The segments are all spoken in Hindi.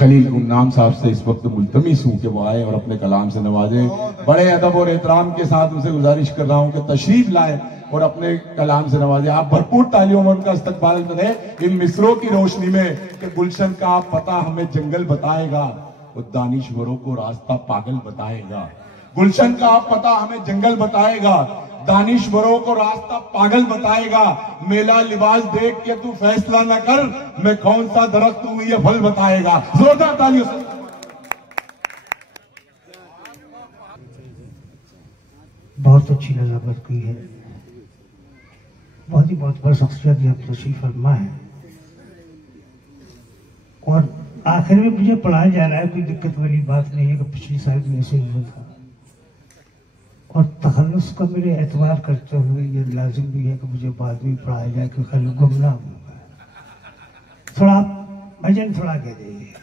खलील गुमनाम साहब से इस वक्त मुल्तमिस हूं कि वो आए और अपने कलाम से नवाजें। बड़े अदब और एहतराम के साथ उनसे गुजारिश कर रहा हूं कि तशरीफ लाए और अपने कलाम से नवाजें। आप भरपूर तालियों में उनका इस्तकबाल करें इन मिसरों की रोशनी में कि गुलशन का पता हमें जंगल बताएगा, वो दानिश्वरों को रास्ता पागल बताएगा। गुलशन का पता हमें जंगल बताएगा, दानिश्वरों को रास्ता पागल बताएगा। मेला लिबास देख के तू फैसला न कर, मैं कौन सा दरख्त हूं ये फल बताएगा। जोरदार तालियों से। बहुत अच्छी नजाकत की है, बहुत बड़ा शख्सियत यहाँ तशरीफ फरमा है। और आखिर में मुझे पढ़ाया जा रहा है, कोई दिक्कत वाली बात नहीं है कि पिछली साल भी ऐसे ही हुआ था। और तखल्लुस का मेरे एतबार करते हुए ये लाजिम भी है कि मुझे बाद में पढ़ाया जाए क्योंकि गुमनाम होगा। थोड़ा भजन थोड़ा कह दीजिए।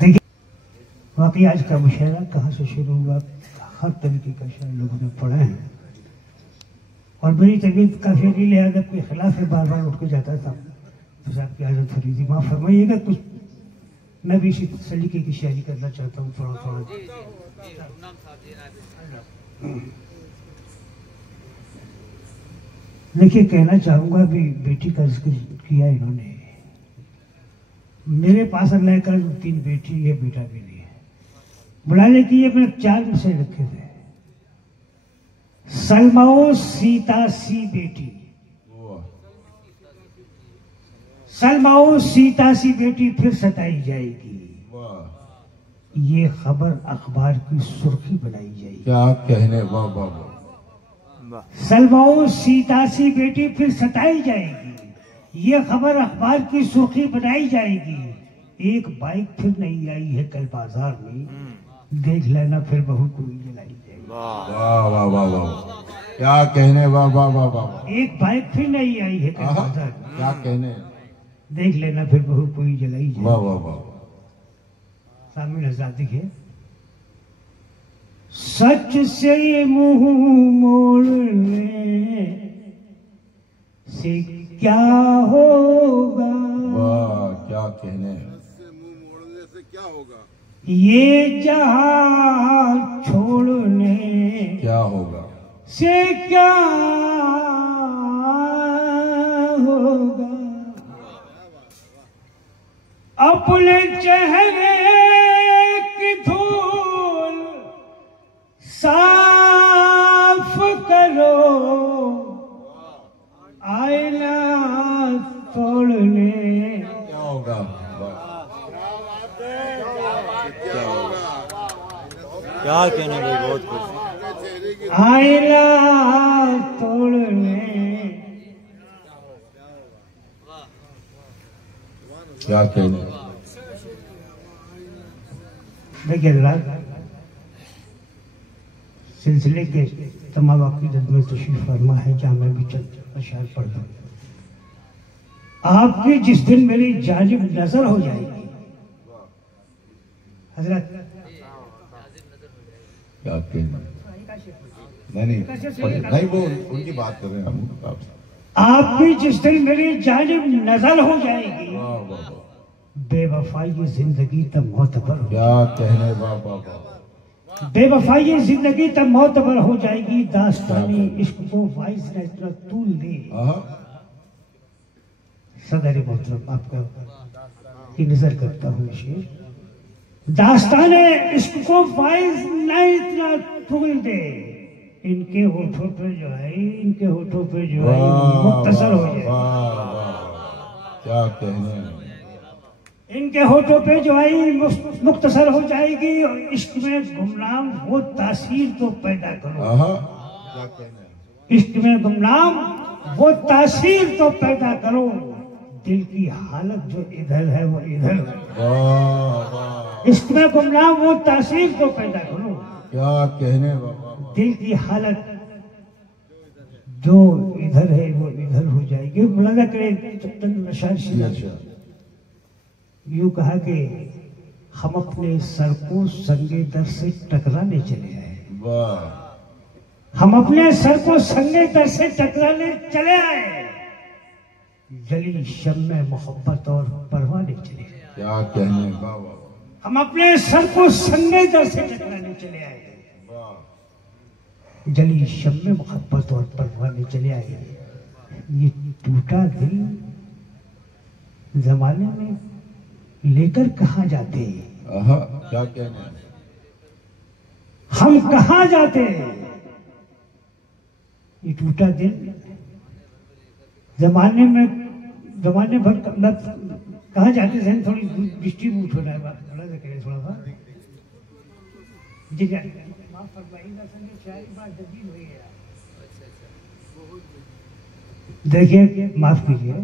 देखिए वाकई आज का मुशायरा कहाँ से शुरू हुआ, हर तरीके का शायर लोगों ने पढ़े हैं। और मेरी तबीयत काफी ढीली आदत के खिलाफ है, बार बार उठ के जाता था, तो आपकी आदत हो रही थी, माफ फरमाइएगा। कुछ मैं भी इसी सलीके की शायरी करना चाहता हूँ थोड़ा थोड़ा। देखिए कहना चाहूंगा भी बेटी का जिक्र किया इन्होंने। मेरे पास अल्लाह का 3 बेटी है, बेटा भी नहीं है। बुलाने की ये मैंने 4 विषय रखे थे। सलमाओ सीता सी बेटी, सलमाओ सीता सी बेटी फिर सताई जाएगी, ये खबर अखबार की सुर्खी बनाई जाएगी। क्या कहने, वाह वाह वाह। सलमाओ सीता सी बेटी फिर सताई जाएगी, ये खबर अखबार की सुर्खी बनाई जाएगी। एक बाइक फिर नहीं आई है कल बाजार में, देख लेना फिर बहू को जलाई जाएगी। वाह वाह वाह वाह, क्या कहने, वाह वाह वाह वाह। एक बाइक फिर नहीं आई है कल बाजार में, क्या कहने, देख लेना फिर बहू को जलाई जाएगी। वाह वाह वाह। सामने हज़रात देखिए। सच से मुंह मोड़ने से क्या होगा, वाह क्या कहने, मुंह मोड़ने से क्या होगा, ये जहां छोड़ने क्या होगा, से क्या होगा। अपने चेहरे की धूल साफ करो, आईना तोड़ने क्या होगा, क्या कहने भाई, बहुत कुछ। आईना तोड़ने क्या कहने। देखिए सिलसिले के तमाम अकीदत में तशरीफ फरमा है, जहाँ मैं भी चंद अशआर पढ़ दूं। आपकी जिस दिन मेरी जानिब नजर हो जाएगी, हजरत क्या कहने, नहीं वो उनकी बात कर रहे हैं हम। आपकी जिस दिन मेरी जानिब नजर हो जाएगी, वाह वाह वाह। बेवफाई जिंदगी तब मोतबर हो, क्या कहने, वाह वाह वाह। बेवफाई जिंदगी तब मोतबर हो जाएगी। दास्तानी इश्क को वाइस ने इतना तूल दे। सदर मोहतरम आपका की नजर करता हूँ शेर। दास्ताने इश्क को वाइस न इतना तूल दे, इनके होठों पे जो है, इनके होठों पे जो है मुख्तसर हो जाए। क्या कहने, इनके होठों पे जो है मुख्तसर हो जाएगी। और इश्क में गुमनाम वो तासीर तो पैदा करो, क्या कहने, इश्क में गुमनाम वो तासीर तो पैदा करो। दिल की हालत जो इधर है वो इधर है, इश्क में गुमनाम वो तासीर तो पैदा करो। क्या कहने, बाबा। दिल की हालत जो इधर है वो इधर हो जाएगी। मुलाजा करें, यूं कहा कि हम अपने सर को संगे दर से टकराने चले आए, हम अपने सर को संगे दर से टकराने चले आए। जली शम्मे मोहब्बत और परवाने चले आए। क्या कहने, वाह वाह हम अपने सर को संगे दर से टकराने चले आए। वाह। जली शम्मे मोहब्बत और परवाने चले आए। ये टूटा दिल जमाने में लेकर कहाँ जाते हैं? आहा, क्या कहने, हम कहाँ जाते हैं? ये टूटा दिल जमाने भर कहाँ जाते हैं? थोड़ी डिस्ट्रीब्यूट हो रहा है बात, थोड़ा सा करें, थोड़ा सा जी माफ फरमाइएगा, शायद बात जल्दी हुई है। देखिए, माफ कीजिए,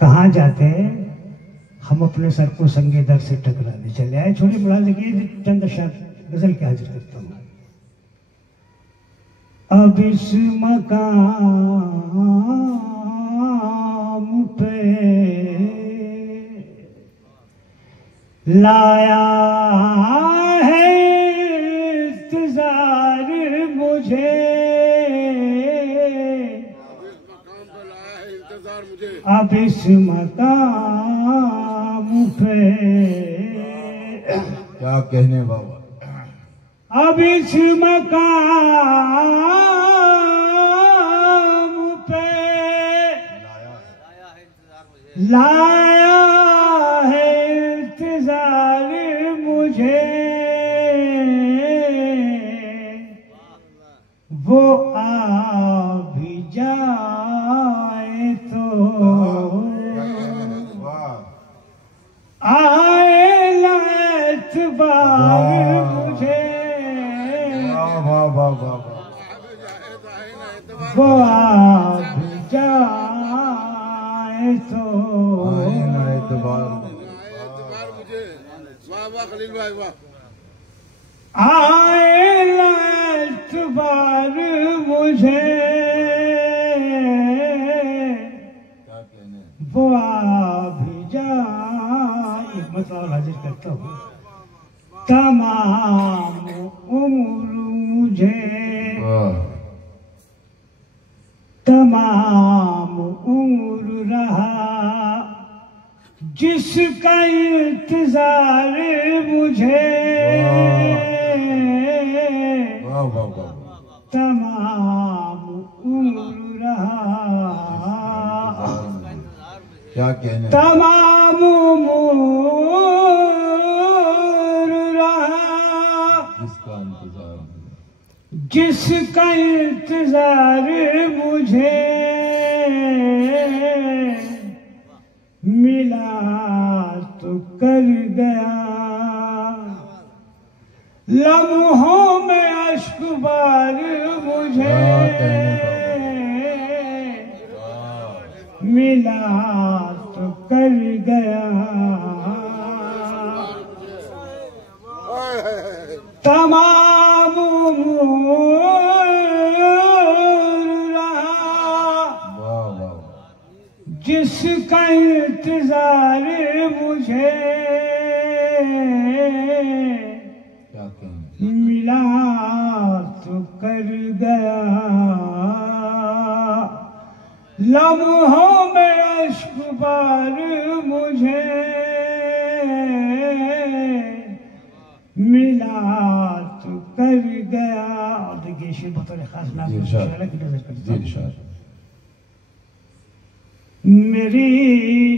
कहाँ जाते हैं? हम अपने सर को संगे दर से टकराने चले आए। छोटे बढ़ा देखिए, चंद अशर गजल के हाजिर करता हूँ। अब इस मकाम पे लाया है इंतजार मुझे, अब इस मकाम पे क्या कहने बाबा, अब इस मकाम पे लाया है इंतजार मुझे, वो आ भी जाए तो आए ना एतबार मुझे, वाह वाह वाह, वो आ भी जाए तो एतबार मुझे, वाह वाह खलील भाई वाह, आए ना एतबार मुझे, क्या कहने, वो आ भी जाए। मतलब हाजिर करता हूँ। तमाम उम्र मुझे, तमाम उम्र रहा जिसका इंतजार मुझे, वाह वाह वाह, तमाम उम्र रहा, क्या कहने, तमाम उम्र रहा जिसका इंतजार, जिसका इंतजार मुझे, मिला तो कर गया लम्हों में अश्क बार मुझे, मिला तो कर गया तमाम वाह वाह, जिसका इंतजार मुझे, क्या कहने, मिला तो कर गया लम्हों में अश्क बार मुझे, मिला तो कर गया। और देखिए शेर बतौर खास नाम की नजर करता हूं। मेरी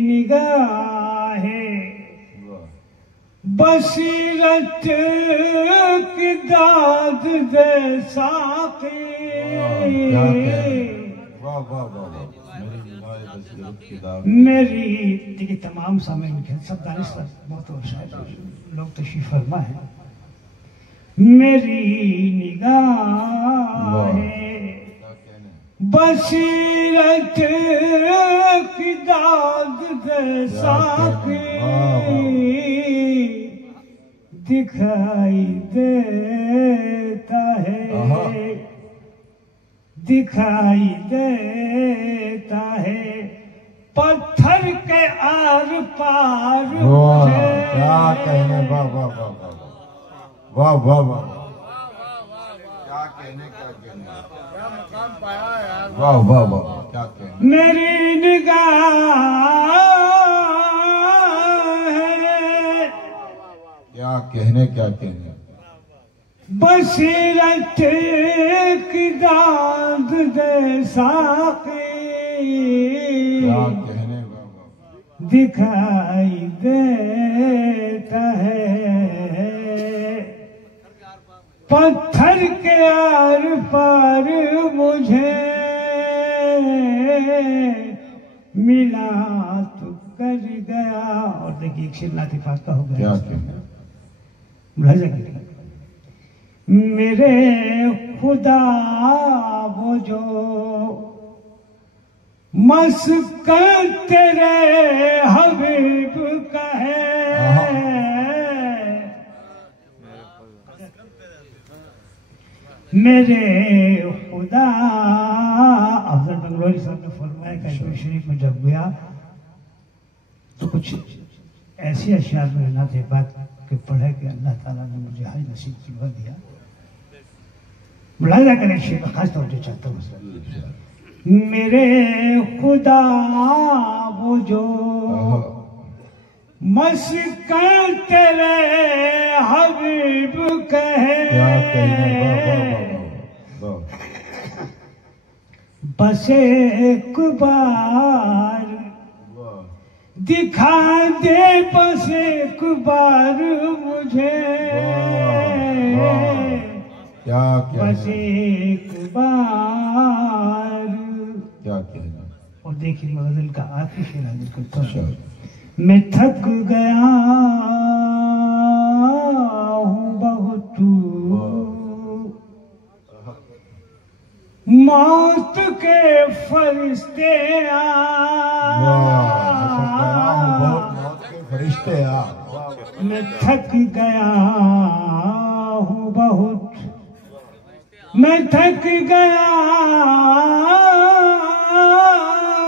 निगाहें बसीरत की दाद दे साक़ी, वाह वाह वाह, मेरी देखिए तमाम सामने सब दानिश्वर बहुत और शायद लोग तशरीफ फरमा है। मेरी निगाहें बसीरत की दाद दे साक़ी, दिखाई देता है, दिखाई देता है पत्थर के आर पार मुझे। क्या कहने, वाह वाह वाह वाह वाह वाह वाह, क्या कहने, क्या कहने, क्या मुकाम पाया यार। वाह वाह वाह, क्या कहने, मेरी निगाह क्या कहने, क्या कहने, बसीरत की दाद दे साक़ी, क्या कहने, वाह वाह, दिखाई देता है पत्थर के आर पार मुझे, मिला तो कर गया। और देखिए एक शेर लातिफात का हो गया, क्या कहने, मुलाहिजा कीजिए। मेरे खुदा वो जो मस्कन तेरे हबीब का है, मेरे खुदा। अफजल बंगलोरी साहब ने फरमाया कश्मीर शरीफ में जब गया तो कुछ ऐसी अशिया में ना थे बात के पढ़े कि अल्लाह ताला ने मुझे हज नसीब दिलवा दिया। मुलाहिजा करें शेर में खास तौर से चाहता हूँ, मेरे खुदा वो जो मस्कन तेरे हबीब कहे, क्या कहने, वाह वाह वाह वाह, बस एक बार दिखा दे, बस एक बार मुझे, क्या बस कहने, एक बार। क्या कहने, और देखिए मैं गजल का आखिरी शेर हाजिर करता हूँ। अच्छा, मैं थक गया हूँ बहुत, मौत के फरिश्ते मौत के फरिश्ते आ, मैं थक गया हूँ बहुत, मैं थक गया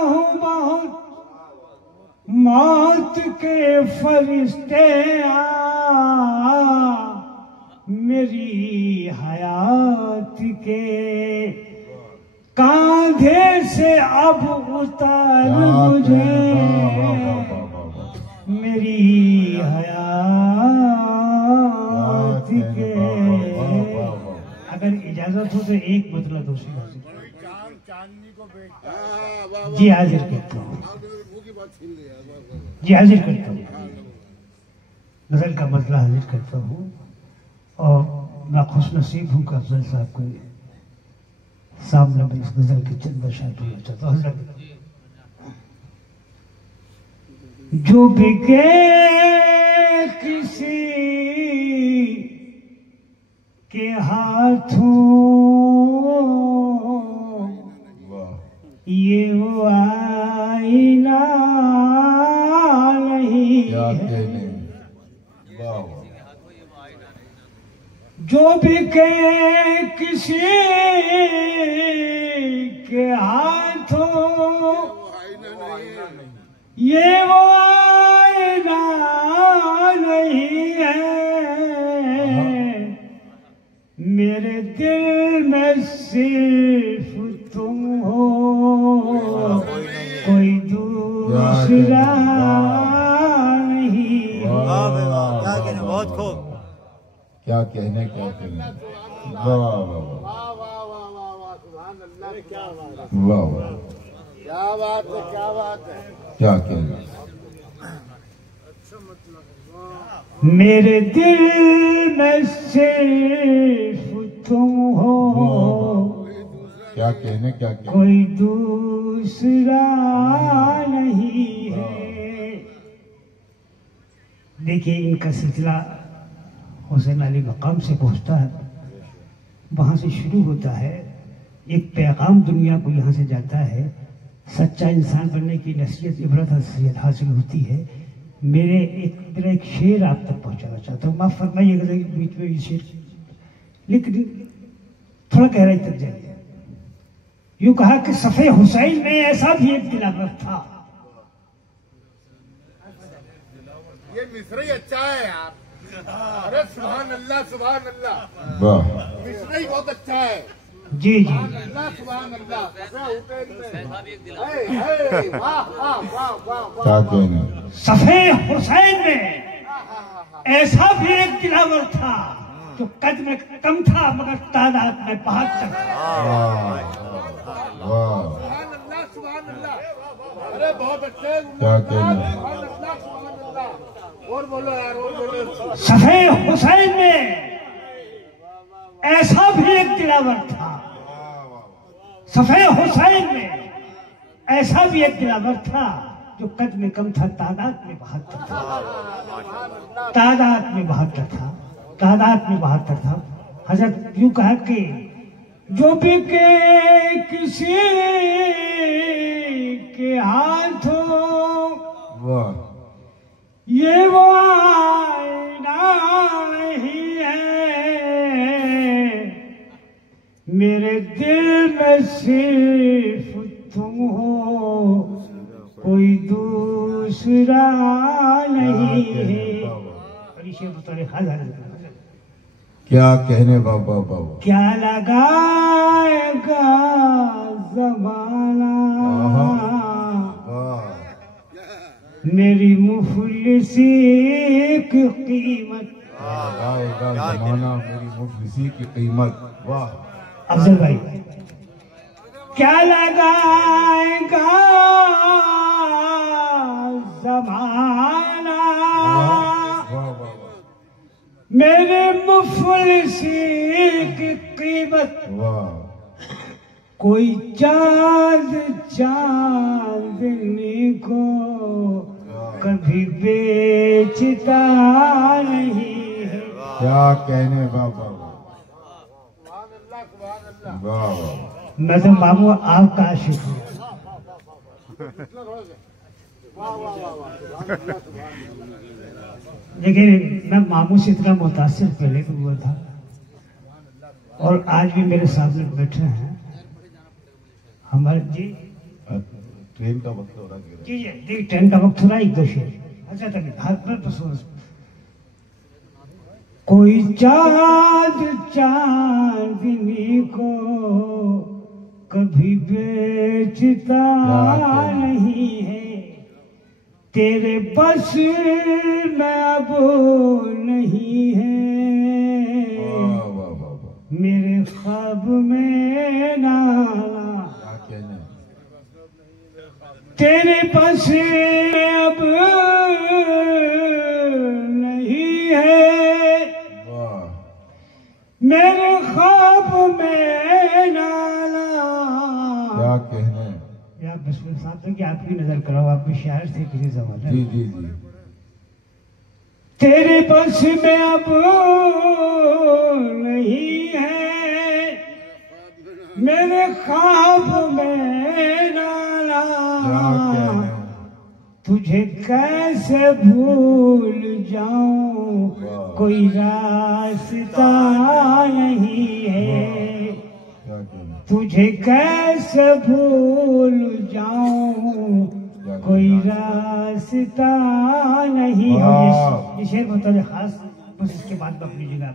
हूँ बहुत, मौत के फरिश्ते मेरी हयात के कांधे से अब उतार मुझे, मेरी हयात के। अगर इजाजत हो तो एक बदला दूसरी हाजिर जी हाजिर करता हूँ, जी हाजिर करता हूँ, गजल का बदला हाजिर करता हूँ। और मैं खुश नसीब हूँ कि अफजल साहब को सामने में इस गजल की चंद शायद होना चाहता हूँ। जो बिके किसी के हाथों ये वो आईना नहीं है, जो बिके किसी के हाथों ये वो आईना नहीं है, मेरे दिल में सिर्फ तुम हो, कोई दूसरा नहीं है। वाह भाई वाह, क्या कहने, बहुत खूब। क्या कहने, क्या कहने, वाह वाह वाह वाह वाह, क्या बात है, क्या बात है, क्या कहने, मेरे दिल में सिर्फ तुम हो, क्या कहने, क्या कहने, कोई दूसरा नहीं है। देखिए इनका सिलसिला हुसैन अली मकाम से पहुंचता है, वहां से शुरू होता है, एक पैगाम दुनिया को यहाँ से जाता है, सच्चा इंसान बनने की नसीहत, इबरत हासिल होती है। मेरा एक शेर आप तक पहुंचाना चाहता हूँ, माफ फरमाइएगा बीच में ये शेर, लेकिन थोड़ा गहराई तक जाइए। यूं कहा कि सफ़े हुसैन में ऐसा भी एक दिलावर था। ये मिस्र ही अच्छा है यार, अरे सुभान अल्लाह, सुभान अल्लाह, वाह, मिस्र ही बहुत अच्छा है। जी जी क्या कहने। सफे हुसैन में ऐसा भी एक दिलावर था जो कद में कम था मगर तादाद में बहत्तर था। वाह अरे बहुत अच्छे क्या कहने। और बोलो यार और बोलो। सफे हुसैन में ऐसा भी एक दिलावर था। सफे हुसैन में ऐसा भी एक दिलावर था जो कद में कम था तादाद में बहत्तर था। तादाद में बहत्तर था। तादाद में बहत्तर था। हजरत यूं कहा कि जो भी के किसी के हाथों वाह ये वो आईना नहीं है, मेरे दिल में सिर्फ तुम हो, कोई दूसरा नहीं है। क्या कहने बाबा बाबा। क्या लगाएगा जमाना मेरी मुफलिसी की कीमत। लगाएगा जमाना मेरी मुफलिसी की कीमत। वाह अफजल भाई क्या लगाएगा जमाना मेरे मुफलिसी की कीमत। वाह कोई चांद चांदनी को कभी बेचता नहीं है। क्या कहने बाबा। वाह मैं तो मामू आपका आशिक हूँ। लेकिन मैं मामू से इतना मुतासिर पहले भी हुआ था और आज भी मेरे सामने बैठे हैं हमारे जी। ट्रेन का वक्त हो रहा है। जी जी ट्रेन का वक्त हो रहा है। एक दो शेर अच्छा तभी हाथ पर कोई चांद चांदनी को कभी बेचता नहीं है, तेरे बस में अब नहीं है, मेरे ख्वाब में नाला तेरे बस में अब नहीं है, मेरे ख्वाब में नाला। क्या कहने। या बिस्मिल साहब तो कि आपकी नजर कराओ, आप भी शायर थे किसी जमाने। जी जी जी। तेरे बस में अब नहीं है, मेरे ख्वाब में नाला। तुझे कैसे भूल जाऊं, कोई रास्ता नहीं है, तुझे कैसे भूल जाऊं, कोई रास्ता नहीं है। ये शेर बहुत खास, बस इसके बाद में अपनी जगह।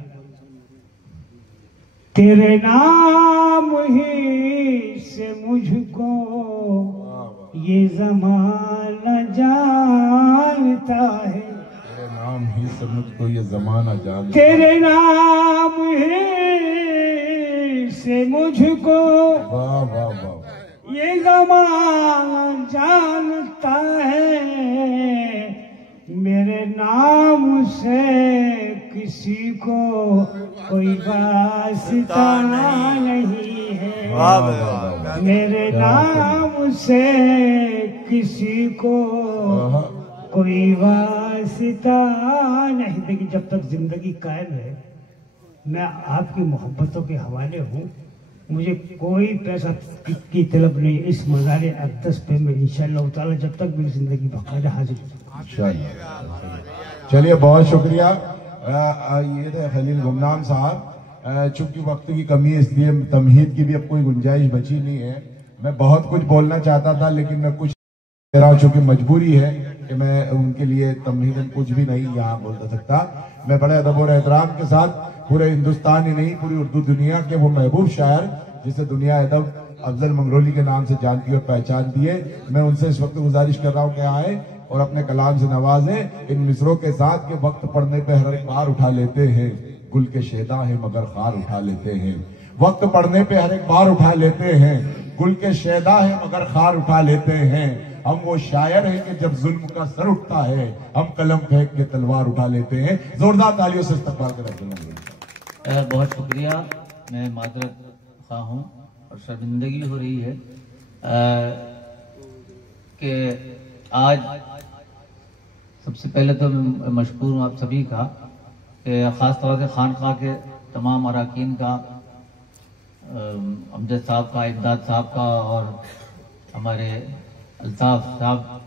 तेरे नाम ही से मुझको ये जमाना जानता है, तेरे नाम ही से मुझको ये जमाना जानता है, तेरे नाम ही से मुझको वाह वाह वाह ये जमाना जानता है, मेरे नाम से किसी को कोई वास्ता नहीं है, मेरे नाम से किसी को कोई वास्ता नहीं। देखिए जब तक जिंदगी कायम है मैं आपकी मोहब्बतों के हवाले हूँ, मुझे कोई पैसा की तलब नहीं। इस मज़ार अक़दस पे मैं इंशाअल्लाह ताला जब तक मेरी जिंदगी बाकायदा हाजिर हूँ। चलिए बहुत शुक्रिया। ये थे खलील गुमनाम साहब। चूंकि वक्त की कमी है इसलिए तमहीद की भी अब कोई गुंजाइश बची नहीं है। मैं बहुत कुछ बोलना चाहता था लेकिन मैं कुछ कह रहा हूँ, चूंकि मजबूरी है कि मैं उनके लिए तमहीदन कुछ भी नहीं यहाँ बोल सकता। मैं बड़े अदब और एहतराम के साथ पूरे हिंदुस्तान ही नहीं पूरी उर्दू दुनिया के वो महबूब शायर जिसे दुनिया अदब अफजल मंगरोली के नाम से जानती और पहचानती है, मैं उनसे इस वक्त गुजारिश कर रहा हूँ कि आए और अपने कलाम से नवाजें। इन मिसरों के साथ के वक्त पढ़ने पे हर एक बार उठा लेते हैं, गुल के शेदा है मगर खार उठा लेते हैं। वक्त पढ़ने पे हर एक बार उठा लेते हैं, गुल के शेदा है मगर खार उठा लेते हैं। हम वो शायर हैं कि जब जुल्म का सर उठता है, हम कलम फेंक के तलवार उठा लेते हैं। जोरदार तालियों से इस्तकबाल करें। बहुत शुक्रिया। मैं माजरत खा हूँ और शर्मिंदगी हो रही है कि आज सबसे पहले तो मैं मशकूर हूँ आप सभी का, ख़ास तौर से खानका के तमाम अरकान का, अमजद साहब का, इमदाद साहब का और हमारे अल्ताफ साहब,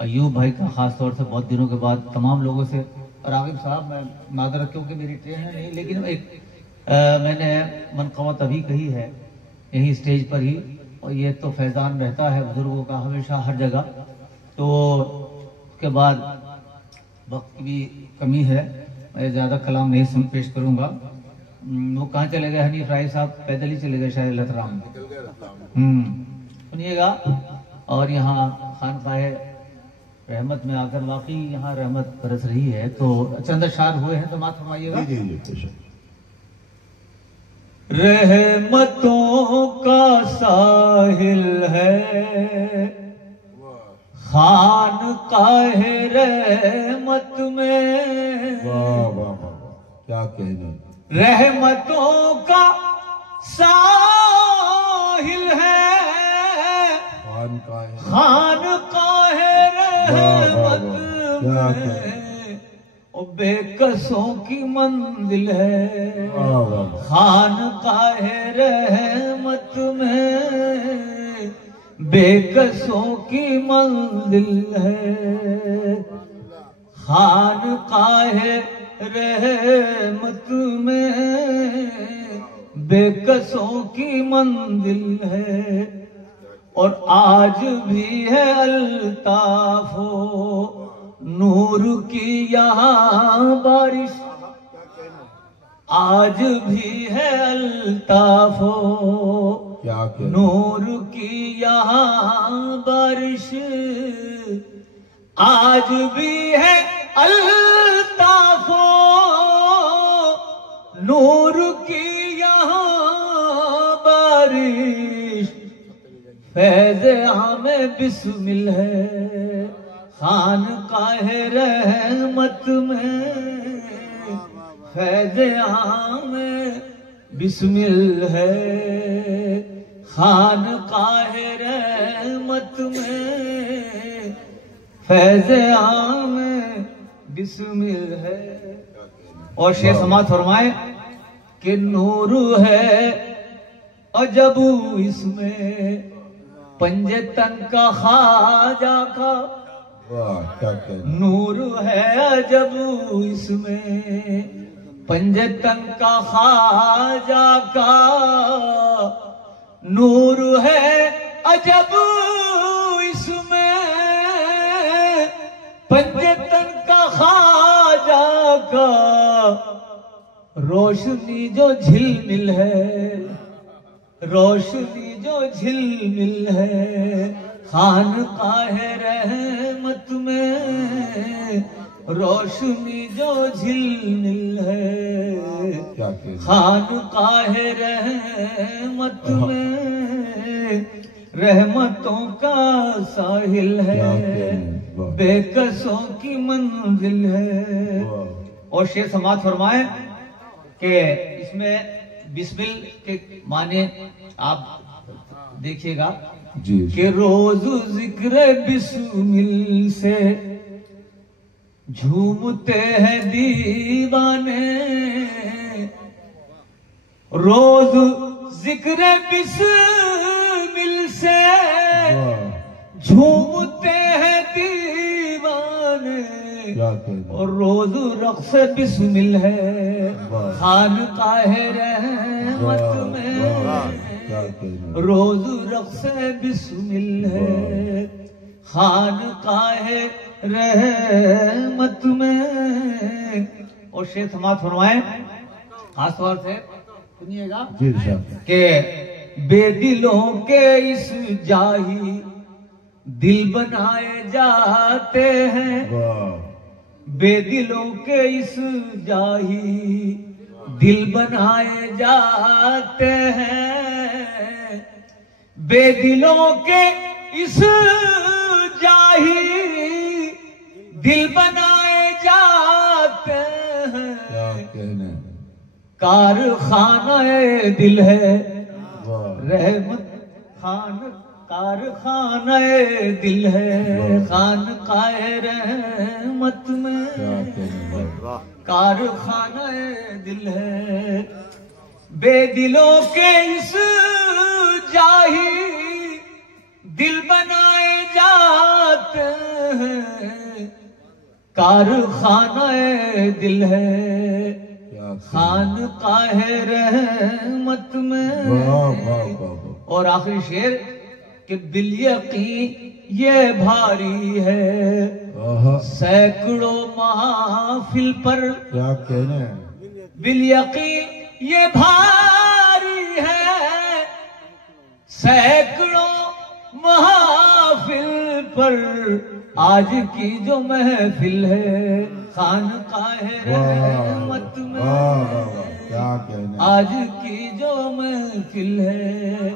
अयूब भाई का, ख़ास तौर से बहुत दिनों के बाद तमाम लोगों से, और आगिब साहब मैं मादरत क्योंकि मेरी ट्रेन है नहीं, लेकिन एक मैंने मनक़बत अभी कही है यही स्टेज पर ही, और ये तो फैज़ान रहता है बुजुर्गों का हमेशा हर जगह। तो उसके बाद वक्त की भी कमी है, मैं ज़्यादा कलाम नहीं सुन पेश करूँगा। वो कहाँ चले गए हनीफ राय साहब? पैदल ही चले गए शायद लतराम। सुनिएगा। और यहाँ खानकाहे रहमत में आकर वाकई यहाँ रहमत बरस रही है, तो चंद अशार हुए हैं तो माफ फरमाइएगा। रहमतों का साहिल है खानकाहे रहमत में, वाह वाह वाह, क्या कहने। रहमतों का साहिल है खानकाहे रहमत में, और बेकसों की मंजिल है खानकाहे रहमत में, बेकसों की मंजिल है खानकाहे रहमत में, बेकसों की मंजिल है। और आज भी है अल्ताफो नूर की यहाँ बारिश, आज भी है अल्ताफो नूर की यहाँ बारिश, आज भी है अल्ताफो नूर की यहाँ बारिश, फैज़ आमे बिस्मिल है खानकाहे रहमत में, फैज़ आमे बिस्मिल है खानकाहे रहमत में, फैज़ आमे बिस्मिल है। और शेर समाज फरमाए कि नूर है अजब इसमें पंजतन का ख्वाजा का, नूर है अजब इसमें पंजतन का ख्वाजा का, नूर है अजब इसमें पंजतन का ख्वाजा का, रोशनी जो झिलमिल है, रोशनी जो झिलमिल है खानकाहे रहमत में, रोशनी जो झिलमिल है खानकाहे रहमत में, रहमतों का साहिल है बेकसों की मंजिल है। और शेर समाज फरमाए कि इसमें बिस्मिल के माने आप देखिएगा कि रोज जिक्र बिस्मिल से झूमते हैं दीवाने, रोज जिक्र बिस्मिल से झूमते हैं दीवाने, और रोज रक्स बिस्मिल है खानकाहे रहमत में, रोज रक्स बिस्मिल है खानकाहे रहमत में। और शेर समाज फरमाए खास तौर से सुनिएगा कि बेदिलों के इस जाही दिल बनाए जाते हैं, बेदिलों के इस जाही दिल बनाए जाते हैं, बेदिलों के इस जाही दिल बनाए जाते हैं। क्या कहने, कारखाना दिल है रहमत खान, कारखाना दिल है खानकाए रहमत में, कारखाना दिल है, बेदिलों के इस जाही दिल बनाए जाते हैं, कारखाना दिल है खानकाए रहमत में। और आखिरी शेर कि बिल-यकीन ये भारी है सैकड़ों महफिल पर, क्या कहने, बिल-यकीन ये भारी है सैकड़ों महफिल पर, आज की जो महफिल है खानकाए रहमत में, क्या कहने, आज की जो महफिल है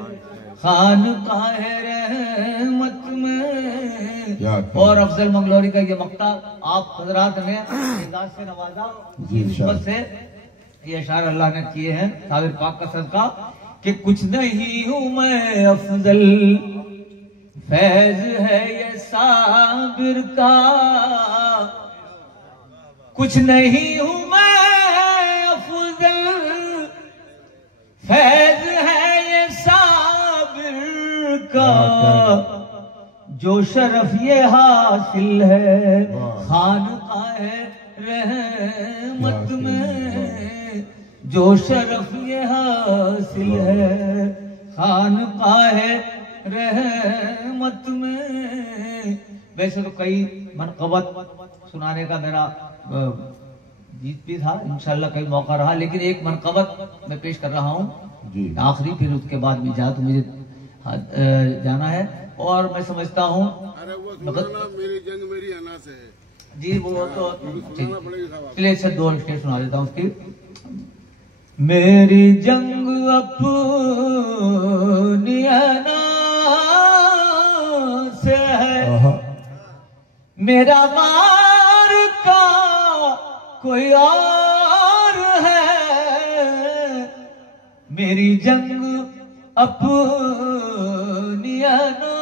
खानकाए रहमत में। और अफजल मंगलौरी का ये मक्ता आप हजरात ने अंदाज से नवाजा, निस्बत से ये अशार अल्लाह ने किए हैं साबिर पाक का सदका कि कुछ नहीं हूं मैं अफजल, फैज है ये साबिर का, कुछ नहीं हूं मैं अफजल, फैज है ये साबिर का, जो शरफ ये हासिल है खानकाए रहमत में, जो शरफ ये हासिल है खानकाए रहमत में। वैसे तो कई मनकबत सुनाने का मेरा जीत भी था, इंशाल्लाह कई मौका रहा, लेकिन एक मनकबत मैं पेश कर रहा हूँ आखिरी, फिर उसके बाद में जा तो मुझे जाना है। और मैं समझता हूँ मेरी जंग मेरी अना से है जी, वो तो चलिए अच्छा 2 स्टेज सुना देता हूँ उसकी। मेरी जंग अपनी अना से है, मेरा मार का कोई और है, मेरी जंग अपनी अना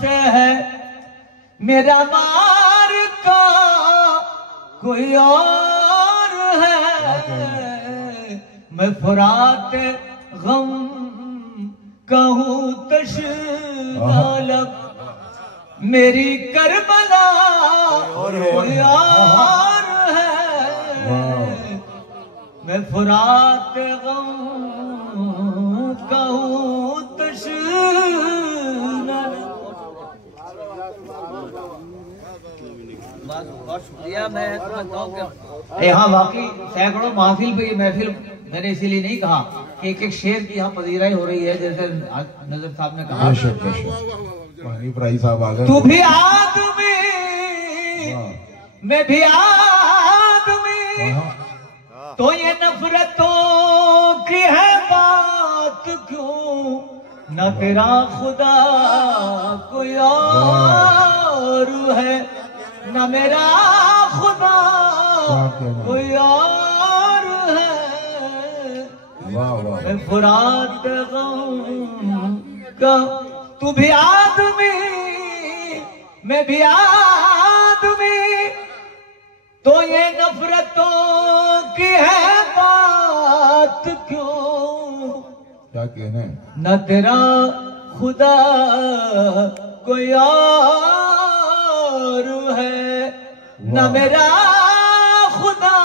से है, मेरा मार का कोई और है, मैं फुरात गम कहूँ तशना लब, मेरी करबला कोई और है, मैं फुरात गम कहूँ तशना लब। बहुत शुक्रिया। मैं समझता हूँ कि यहाँ वाकई सैकड़ों महफिल पे ये महफिल मैंने इसीलिए नहीं कहा कि एक एक शेर की यहाँ पजीराई हो रही है, जैसे नजर साहब ने कहा। भाई साहब आ गए। तू भी आदमी मैं भी आदमी, तो ये नफरतों की है बात क्यों, न तेरा खुदा कोई और है, न मेरा खुदा कोई और है, मैं फुरात गम का, तू भी आदमी मैं भी आदमी, तो ये नफरतों की है बात क्यों, क्या कहने, न तेरा खुदा कोई और है, न मेरा खुदा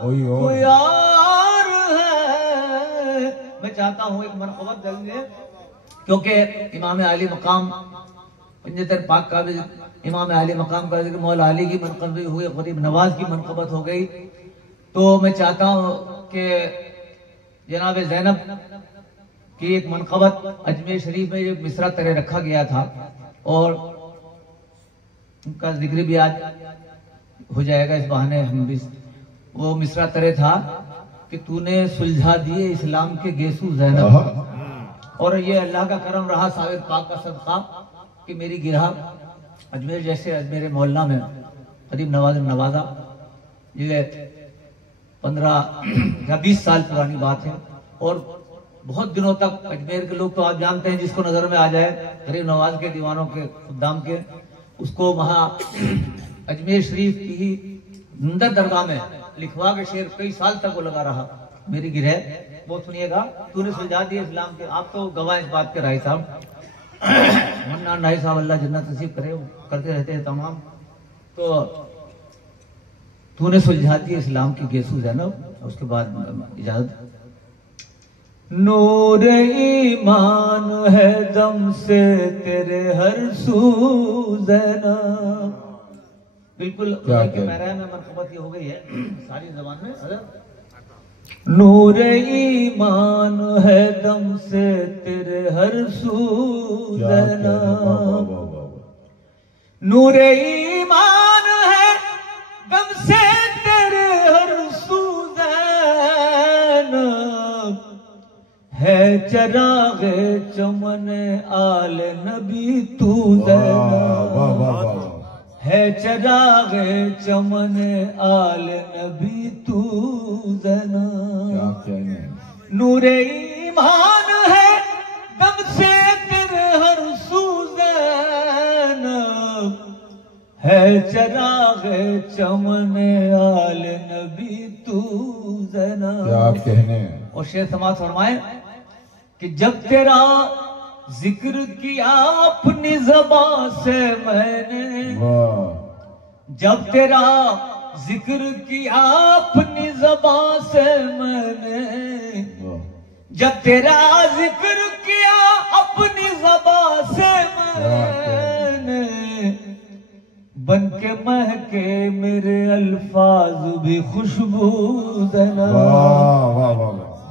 कोई और है। मैं चाहता हूँ एक मनक़बत दलील, क्योंकि इमाम आली मकाम पंजतर पाक का भी, इमाम आली मकाम का जिक्र, मौला अली की मनक़बत हुई, गरीब नवाज की मनक़बत हो गई, तो मैं चाहता हूँ कि जनाब ज़ैनब कि एक मनकबत अजमेर शरीफ में एक मिसरा तरह रखा गया था और उनका जिक्र भी आज हो जाएगा इस बहाने हम भी। वो मिसरा तरह था कि तूने सुलझा दिए इस्लाम के गेसू ज़ैनब। और ये अल्लाह का करम रहा साबिर पाक का सदका कि मेरी गिरहा अजमेर जैसे मेरे मोहल्ला में करीब नवाजा ये 15 या 20 साल पुरानी बात है। और बहुत दिनों तक अजमेर के लोग तो आप जानते हैं, जिसको नजर में आ जाए गरीब नवाज के दीवानों के खुदाम के, उसको वहां अजमेर शरीफ की नंदर दरगाह में लिखवा के शेर कई साल तक वो लगा रहा। मेरी गिरह वो सुनिएगा, तूने सुलझा दिए इस्लाम के। आप तो गवाह इस बात के राय साहब, मन्ना नाई साहब अल्लाह जन्नत नसीब करे, वो करते रहते हैं तमाम। तो तूने सुलझा दिए इस्लाम की गेसू ज़ैनब। उसके बाद इजाजत। नूर ईमान है दम से तेरे हर सू ज़ैनब। बिल्कुल पैरा में मनकबत ये हो गई है सारी जबान में। नूर ईमान है दम से तेरे हर सू ज़ैनब। नूर ईमान है दम से तेरे हर सू ज़ैनब। है चरागे चमन आल नबी तू ज़ैनब। है चरागे चमन आल नबी तू ज़ैनब। नूरे ईमान है दम से तेरे हर सू ज़ैनब। है चरागे चमन आल नबी तू ज़ैनब। क्या कहने। और शेर समाज फरमाए कि जब तेरा जिक्र किया अपनी ज़बान से मैंने, जब तेरा जिक्र किया अपनी ज़बान से मैंने, जब तेरा जिक्र किया अपनी ज़बान से मैंने, बन के महके मेरे अल्फाज भी खुशबू ज़ैनब।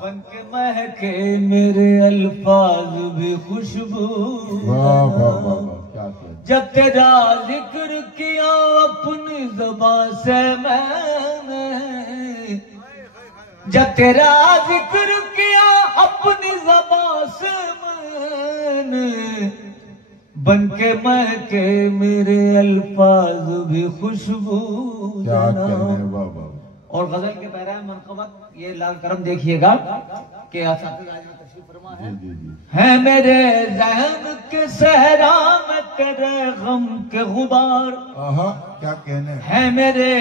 बन के महके मेरे अल्फाज भी खुशबू। जब तेरा जिक्र किया अपनी ज़बान से मैंने, जब तेरा जिक्र किया अपनी ज़बान से मैंने, बन के महके मेरे अल्फाज भी खुशबू। और गजल के पैरा में मनकबत ये लाल करम देखिएगा कि तशरीफ फरमा है मेरे ज़हन के सहरा में तेरे गम के गुबार। क्या कहने। है मेरे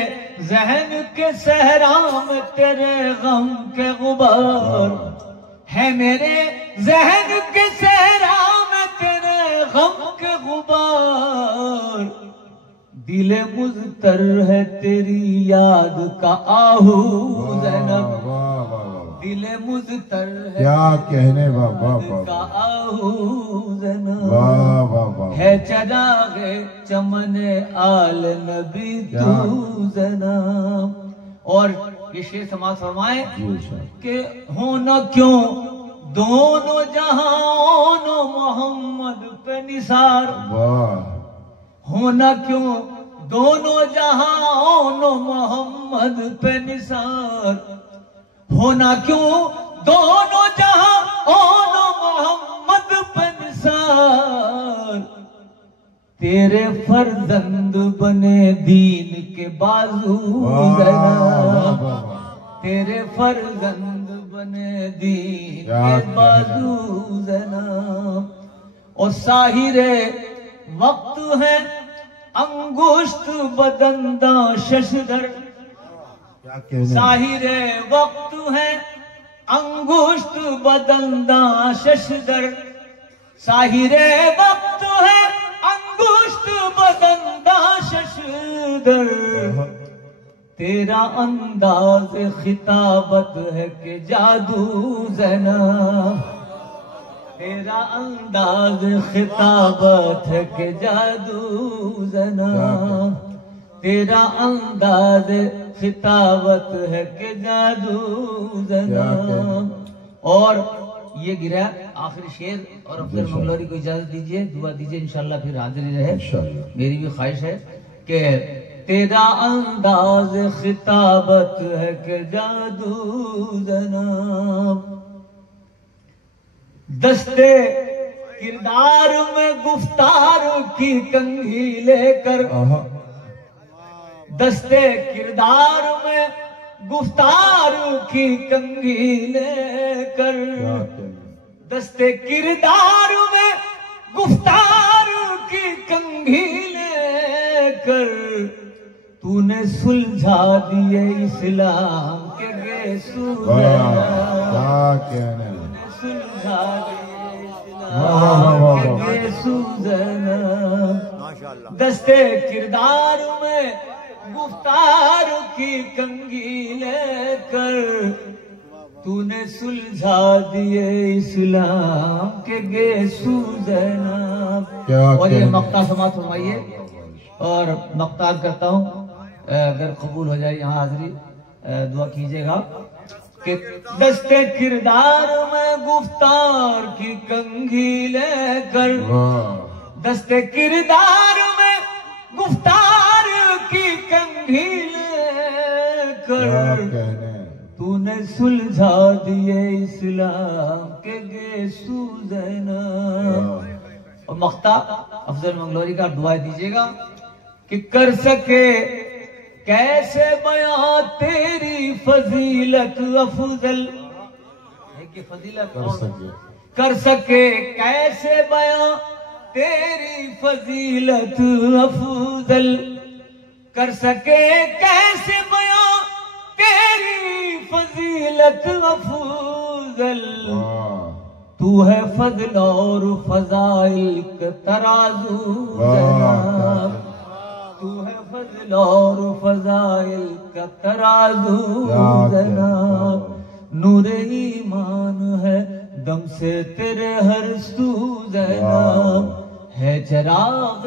ज़हन के सहरा में तेरे गम के गुबार। है मेरे ज़हन के सहरा में तेरे गम के गुबार। दिले मुज़तर है तेरी याद का आहू ज़ैनब। दिले मुज़तर है क्या कहने का आहू ज़ैनब। है चरागे चमन आल नबी तू ज़ैनब। और ये शेर समाज फरमाए कि होना क्यों दोनों जहानों मोहम्मद पे निसार। होना क्यों दोनों जहानों मोहम्मद पे निसार। होना क्यों दोनों जहानों मोहम्मद पे निसार। तेरे फर्जंद बने दीन के बाजू ज़ैनब। तेरे फर्जंद बने दीन के बाजू ज़ैनब। और साहिरे वक्त है अंगुष्ठ बदंदा शशधर। साहिरे वक्त है अंगुष्ठ बदंदा शशधर। साहिरे वक्त है अंगुष्ठ बदंदा शशधर। तेरा अंदाज खिताबत है कि जादू ज़ैनब। तेरा अंदाज खिताबत है कि जादू ज़ैनब। तेरा अंदाज खिताबत है कि जादू ज़ैनब। और ये गिरा आखिरी शेर और अफजल मंगलोरी को इजाजत दीजिए, दुआ दीजिए, इंशाल्लाह फिर हाजिरी रहे। मेरी भी ख्वाहिश है कि तेरा अंदाज खिताबत है कि जादू जनाब, दस्ते किरदार में गुफ्तार की कंघी लेकर, दस्ते किरदार में गुफ्तार की कंघी लेकर, दस्ते किरदार में गुफ्तार की कंघी लेकर, तूने सुलझा दिए इस्लाम के गेसू, सुलझा दिए इस्लाम के गेसू, दस्ते किरदार में गुफ्तार की कंघी लेकर, तूने सुलझा दिए इस्लाम के गेसू जनाब। और ये मक्ता समाप्त फरमाइए और मक्तार करता हूँ, अगर कबूल हो जाए यहाँ हाजिरी दुआ कीजिएगा कि दस्ते किरदार में गुफ्तार की कंघी लेकर, दस्ते किरदार में गुफ्तार की कंघी लेकर, तूने सुलझा दिए इस्लाम के गेसू जनाब। और मख्ता अफजल मंगलोरी का दुआ दीजिएगा कि कर सके कैसे बयां तेरी फजीलत अफजल है कि फजीलत कर सके कैसे बयां तेरी फजीलत अफजल, कर सके कैसे बयां तेरी फजीलत अफजल, तू है फजल और फजाइल के तराजू जनाब, तू है फजल और फजाइल का तराजू जनाब, नूरे ईमान है दम से तेरे हर सू जनाब, है चराग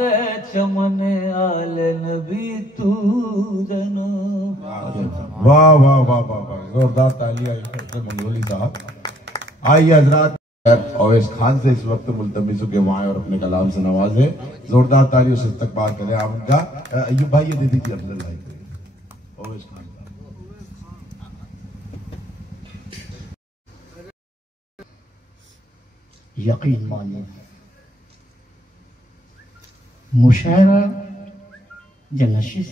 चमन आले नबी तू जनाब। वाह वाह वाह वाह वाह, जोरदार तालियां मंगलोली साहब। आइए हजरात, अवैस खान से इस वक्त मुल्तमिस के वहाँ और अपने कलाम से नवाजे, जोरदार तालियों से इस्तकबाल करें आप उनका। अय्यूब भाई ये दे दीजिए अफजल भाई को, अवैस खान का। यकीन मानिए मुशायरा या नशिश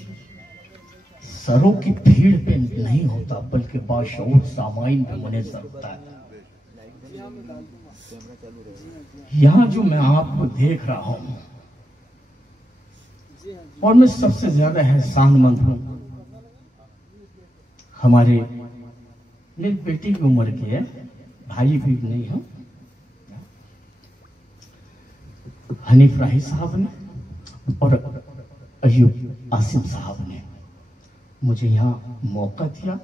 सरों की भीड़ पे नहीं होता, बल्कि बाशऊर सामाइन पे मुनज़्ज़र होता है। यहाँ जो मैं आपको देख रहा हूं और मैं सबसे ज्यादा एहसानमंद हूं, हमारे मेरी बेटी की उम्र की है, भाई भी नहीं है, हनीफ राही साहब ने और अय्यूब आसिम साहब ने मुझे यहाँ मौका दिया।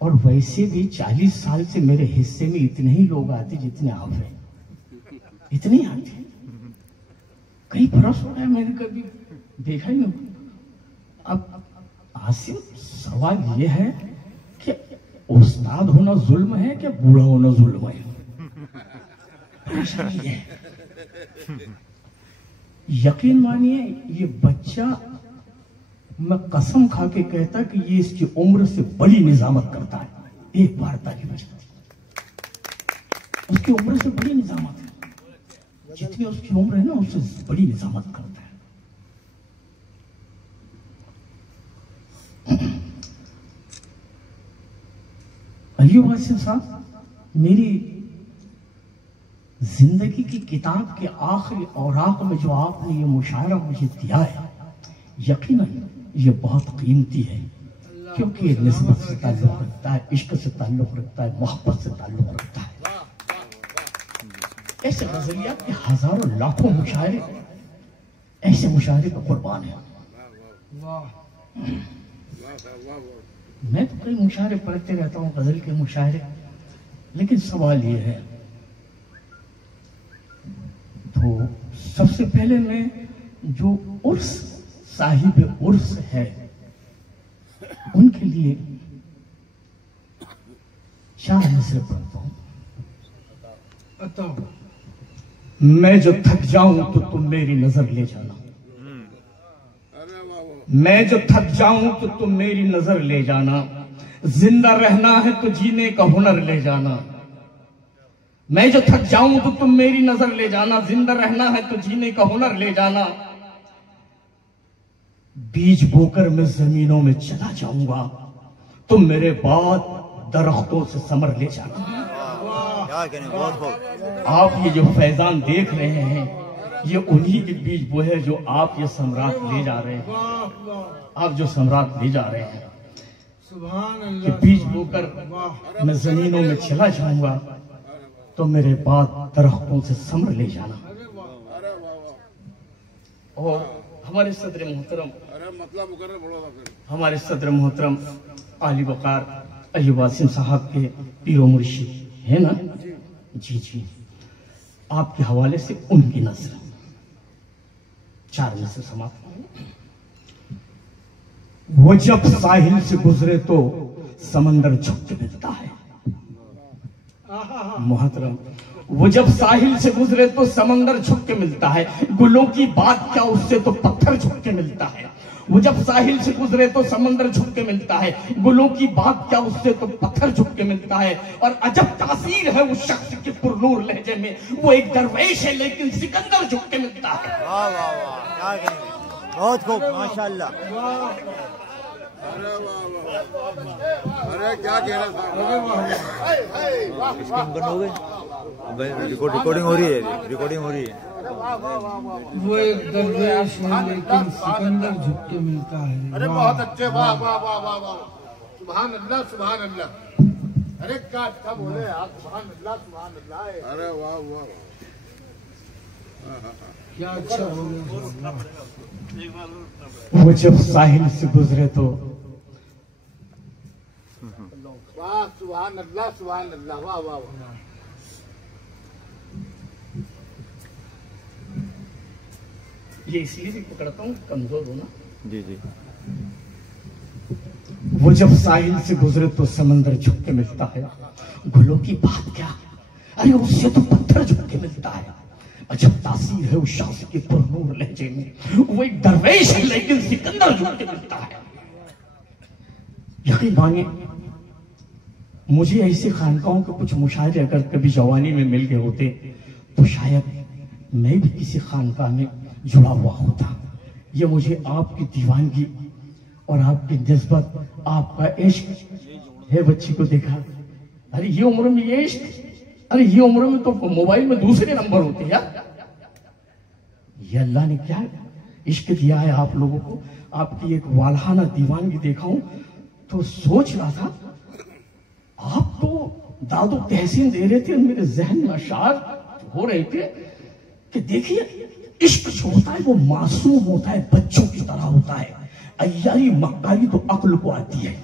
और वैसे भी 40 साल से मेरे हिस्से में इतने ही लोग आते जितने आप हैं, इतने आते। कई बरस हो रहा है मैंने कभी देखा ही नहीं। अब आसिम सवाल ये है कि उस्ताद होना जुल्म है कि बूढ़ा होना जुल्म है? परेशानी है। यकीन मानिए ये बच्चा, मैं कसम खा के कहता कि ये इसकी उम्र से बड़ी निजामत करता है। एक बार ताली बजाती, उसकी उम्र से बड़ी निजामत है, जितनी उसकी उम्र है ना उससे बड़ी निजामत करता है। अय्यूब आसिम साहब, मेरी जिंदगी की किताब के आखिरी औराक में जो आपने ये मुशायरा मुझे दिया है, यकीनन ये बहुत कीमती है, क्योंकि ये निस्बत से ताल्लुक रखता है, इश्क से ताल्लुक रखता है, मोहब्बत से ताल्लुक रखता है। ऐसे गजलियात के हजारों लाखों मुशायरे ऐसे मुशायरे पर कुर्बान है। मैं तो कई मुशायरे पढ़ते रहता हूँ, गजल के मुशायरे, लेकिन सवाल ये है, तो सबसे पहले मैं जो उर्स साहिब उर्स है उनके लिए 4 मिसरे पढ़ता हूं। बताओ। मैं जो थक जाऊं तो तुम मेरी नजर ले जाना। अरे वाह वाह। मैं जो थक जाऊं तो तुम मेरी नजर ले जाना। जिंदा रहना है तो जीने का हुनर ले जाना। मैं जो थक जाऊं तो तुम मेरी नजर ले जाना। जिंदा रहना है तो जीने का हुनर ले जाना। बीज बोकर मैं जमीनों में चला जाऊंगा, तुम मेरे बाद दरख्तों से समर ले जाना। क्या कहने, बहुत खूब। आप ये जो फैजान देख रहे हैं, ये उन्हीं के बीज वो है जो आप ये सम्राट ले जा रहे हैं। आप जो सम्राट ले जा रहे हैं, ये बीज बोकर मैं जमीनों में चला जाऊंगा, तो मेरे बाद दरख्तों से समर ले जाना। और हमारे सदर मोहतरम, अरे मतलब मुकर्रर बोलो ना फिर। हमारे सदर मोहतरम आली वकार अय्यूब आसिम साहब के पीरो मुर्शिद है ना? जी जी, आपके हवाले से उनकी नजर 4 में से समाप्त। वो जब साहिल से गुजरे तो समंदर झुक के मिलता है। मोहतरम, वो जब साहिल से गुजरे तो समंदर झुक के मिलता है। गुलों की बात क्या, उससे तो पत्थर झुक के मिलता है। वो जब साहिल से गुजरे तो समंदर झुक के मिलता है। गुलों की बात क्या, उससे तो पत्थर झुक के मिलता है। और अजब तासीर है उस शख्स के पुरनूर लहजे में। वो एक दरवेश है लेकिन सिकंदर झुक के मिलता है। वाह वाह वाह, क्या कहने, बहुत खूब, माशाल्लाह। अरे वाह वाह। अरे क्या कहना था। स्क्रीन बंद हो गई, रिकॉर्डिंग हो रही है, रिकॉर्डिंग हो रही है। वो एक दरवेश है लेकिन सिकंदर झुक के मिलता है। अरे बहुत अच्छे, वाह वाह वाह वाह वाह, सुभान अल्लाह सुभान अल्लाह। अरे क्या अच्छा बोले आप, सुभान अल्लाह सुभान अल्लाह। अरे वाह वाह, क्या अच्छा हो गया। वो जब साहिल से गुजरे तो वाह सुभान अल्लाह सुभान अल्लाह, वाह वाह वाह। ये इसलिए भी पकड़ता हूँ, कमजोर हो ना। जी जी। वो जब साहिल से गुजरे तो समंदर झुक के मिलता है। गुलों की बात क्या, अरे उससे तो पत्थर झुक के मिलता है। अजब तासीर है उस शख्स के पुरनूर लहजे में। वो एक दरवेश है लेकिन सिकंदर झुक के मिलता है। यकीन मानिए, मुझे ऐसे खानकाहों के कुछ मुशायरे अगर कभी जवानी में मिल गए होते तो शायद मैं भी किसी खानकाह में जुड़ा हुआ होता। ये मुझे आपकी दीवानगी और आपकी जज्बत, आपका इश्क है। बच्ची को देखा, अरे ये उम्र में ये इश्क, अरे ये उम्र में तो मोबाइल में दूसरे नंबर होते यार। ये अल्लाह ने क्या इश्क दिया है आप लोगों को। आपकी एक वालहाना दीवानगी देखा हूं तो सोच रहा था, आप तो दादो तहसीन दे रहे थे, मेरे जहन में अशार हो रहे थे कि देखिए इश्क जो होता है वो मासूम होता है, बच्चों की तरह होता है। अय्यारी मक्कारी तो अक्ल को आती है,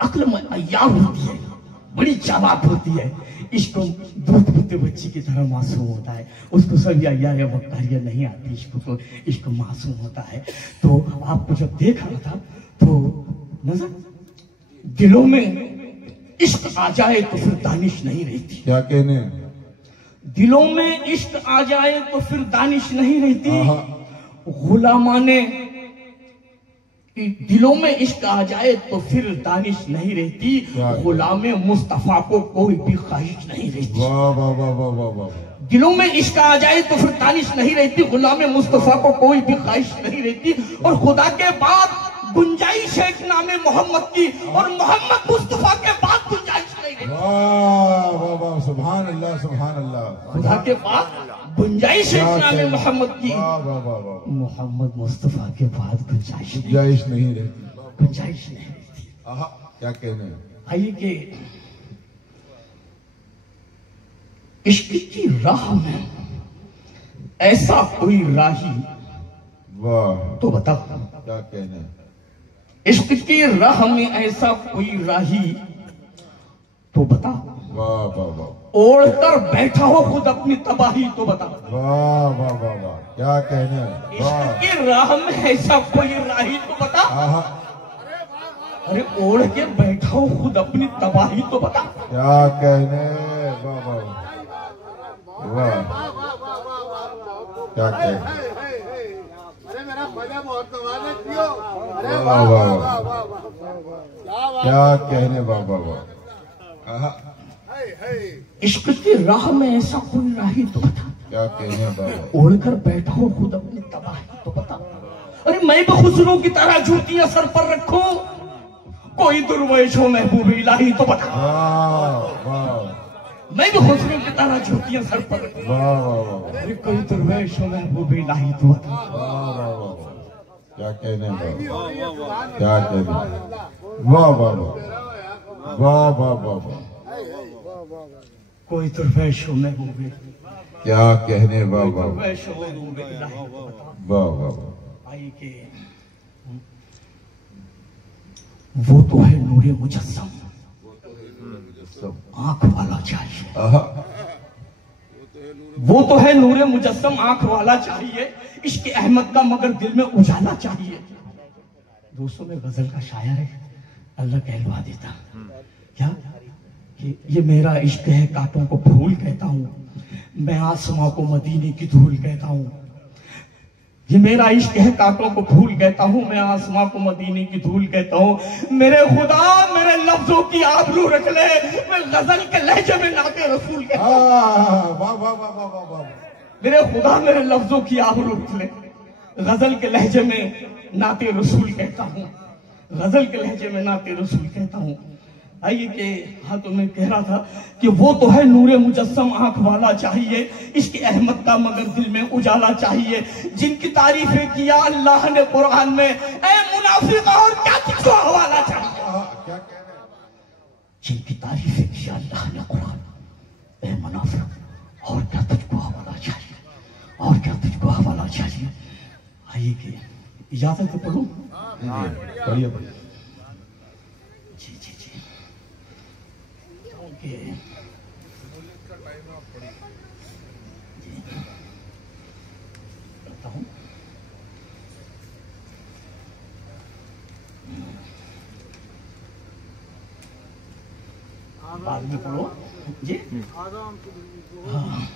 अक्ल में अय्यार होती है, बड़ी चालाक होती है। इश्क दूध पीते बच्ची की तरह मासूम होता है, उसको सब अय्यार या मक्कारियां नहीं आती, इश्क को इश्क मासूम होता है। तो आपको जब देख रहा था तो नजर दिलों में इश्क आ जाए तो फिर दानिश नहीं रहती। क्या कहने, दिलों में इश्क आ जाए तो फिर दानिश नहीं रहती। गुलामाने, दिलों में इश्क आ जाए तो फिर दानिश नहीं रहती। गुलामे मुस्तफा को कोई भी ख्वाहिश नहीं रहती। वाह वाह वाह वाह वाह वाह। दिलों में इश्क आ जाए तो फिर दानिश नहीं रहती। गुलामे मुस्तफा को कोई भी ख्वाहिश नहीं रहती। और खुदा के बाद गुंजाइश है नामे मोहम्मद की, और मोहम्मद मुस्तफा के बाद गुंजाइश नहीं रहती। वाह वाह वाह, सुभान अल्लाह सुभान अल्लाह। खुदा के बाद गुंजाइश है नामे मोहम्मद की, वाह वाह वाह वाह। मोहम्मद मुस्तफा के बाद गुंजाइश नहीं, गुंजाइश नहीं रहती। गुंजाइश नहीं रहती। आहा, क्या कहने। आइए कि इश्क की राह में ऐसा कोई राही वाह, तो बता। क्या कहने। इश्क की राह में ऐसा कोई राही तो बता। वाह वाह वाह ओढ़ कर बैठा हो खुद अपनी तबाही तो बता। वाह वाह वाह वाह, क्या कहने। वाह, इश्क की राह में ऐसा कोई राही तो बता। आहा, अरे ओढ़ के बैठा हो खुद अपनी तबाही तो बता। क्या कहने। वाह वाह, वाह क्या कहे। अरे मेरा ख्वाजा बहुत नवाज है क्यों? अरे वाह वाह वाह वाह वाह वाह क्या बात क्या कहने बाबा वाह। आहा, इश्क की राह में ऐसा कोई राही तो बता, क्या कहने बाबा। ओढ़कर बैठा हो खुद अपनी तबाही तो बता। अरे मैं भी खुसरो की तरह जूतियां सर पर रखूं, कोई दुर्वेश हो महबूब इलाही तो बता। वाह वाह मैं भी खुसरो की तरह जूतियां सर पर रखूं, वाह वाह वाह अरे कोई दुर्वेश हो महबूब इलाही तो बता। वाह वाह वाह क्या कहने बाबा क्या कहने। वाह वाह वाह वाह वाह वाह वाह कोई दुर्वेश हो महबूब क्या कहने बाबा। दुर्वेश हो महबूब इलाही तो बता। वाह वाह वाह आई के वो तो है नूरे मुजस्सम, आंख वाला चाहिए। आहा, वो तो है नूरे मुजस्सम, आंख वाला चाहिए। इश्क अहमद का मगर दिल में उजाला चाहिए। दोस्तों में गजल का शायर है, अल्लाह कहलवा देता क्या कि ये मेरा इश्क है कांटों को फूल कहता हूं, मैं आसमां को मदीने की धूल कहता हूं। ये मेरा इश्क है कांटों को फूल कहता हूं, मैं आसमां को मदीने की धूल कहता हूं। मेरे खुदा मेरे लफ्जों की आबरू रख ले, मैं गजल के लहजे में नाते रसूल कहता हूं। वाह वाह वाह वाह वाह वाह। मेरे खुदा मेरे लफ्जों की आबरू रख ले, गजल के लहजे में नाते रसूल कहता हूं, गजल के लहजे में नाते रसूल कहता हूं। आइए के हाँ तो मैं कह रहा था कि वो तो है नूरे मुजस्सम, आंख वाला चाहिए। इसके अहमद का मगर दिल में उजाला चाहिए। जिनकी तारीफें किया अल्लाह ने कुरान में, ऐ मुनाफिक और क्या तुझको हवाला चाहिए। क्या कह रहे हैं। जिनकी तारीफें किया अल्लाह ने कुरान, ऐ मुनाफिक और क्या तुझको हवाला चाहिए, और क्या तुझको हवाला चाहिए। आइए के इजाजत है पढ़ूं। बढ़िया बढ़िया। जी जी जी ओके करता हूँ। बाद में पढ़ो जी। हाँ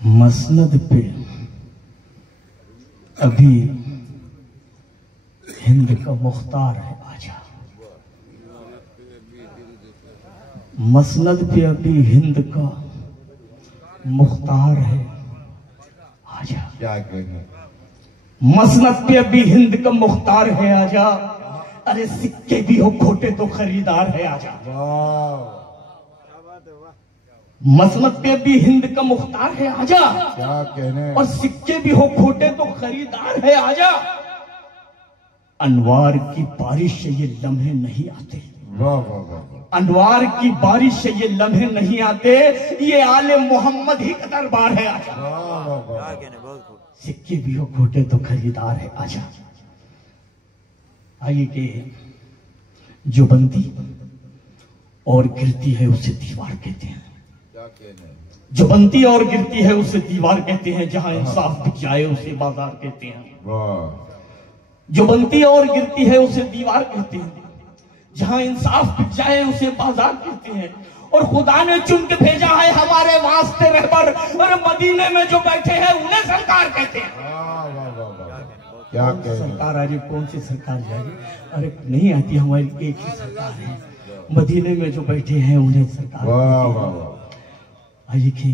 मसनद पे अभी हिंद का मुख्तार है आजा, मसनद पे अभी हिंद का मुख्तार है आजा। क्या कहने। मसनद पे अभी हिंद का मुख्तार है आजा, अरे सिक्के भी हो खोटे तो खरीदार है आजा। वाह मसनद पे अभी हिंद का मुख्तार है आजा, क्या कहने। और सिक्के भी हो खोटे तो खरीदार है आजा। अनवार की बारिश से ये लम्हे नहीं आते, वाह वाह वाह। अनवार की बारिश से ये लम्हे नहीं आते, ये आले मोहम्मद ही का दरबार है आजा। वाह वाह वाह। सिक्के भी हो खोटे तो खरीदार है आजा। आइए के जो बनती और गिरती है उसे दीवार कहते हैं, क्या कहने। जो बनती और गिरती है उसे दीवार कहते हैं, जहां इंसाफ बिक जाए उसे बाजार कहते हैं। वाह जो बनती और गिरती है उसे दीवार कहते हैं, जहां इंसाफ बिक जाए उसे बाजार कहते हैं। और खुदा ने चुन के भेजा है हमारे वास्ते रहबर, और मदीने में जो बैठे हैं उन्हें सरकार कहते हैं। वाह वाह वाह वाह। क्या कहने। सरकार आ रही, कौन सी सरकार जा रही? अरे नहीं आती, हमारी एक ही सरकार है, मदीने में जो बैठे हैं उन्हें सरकार। वाह वाह वाह। आइए कि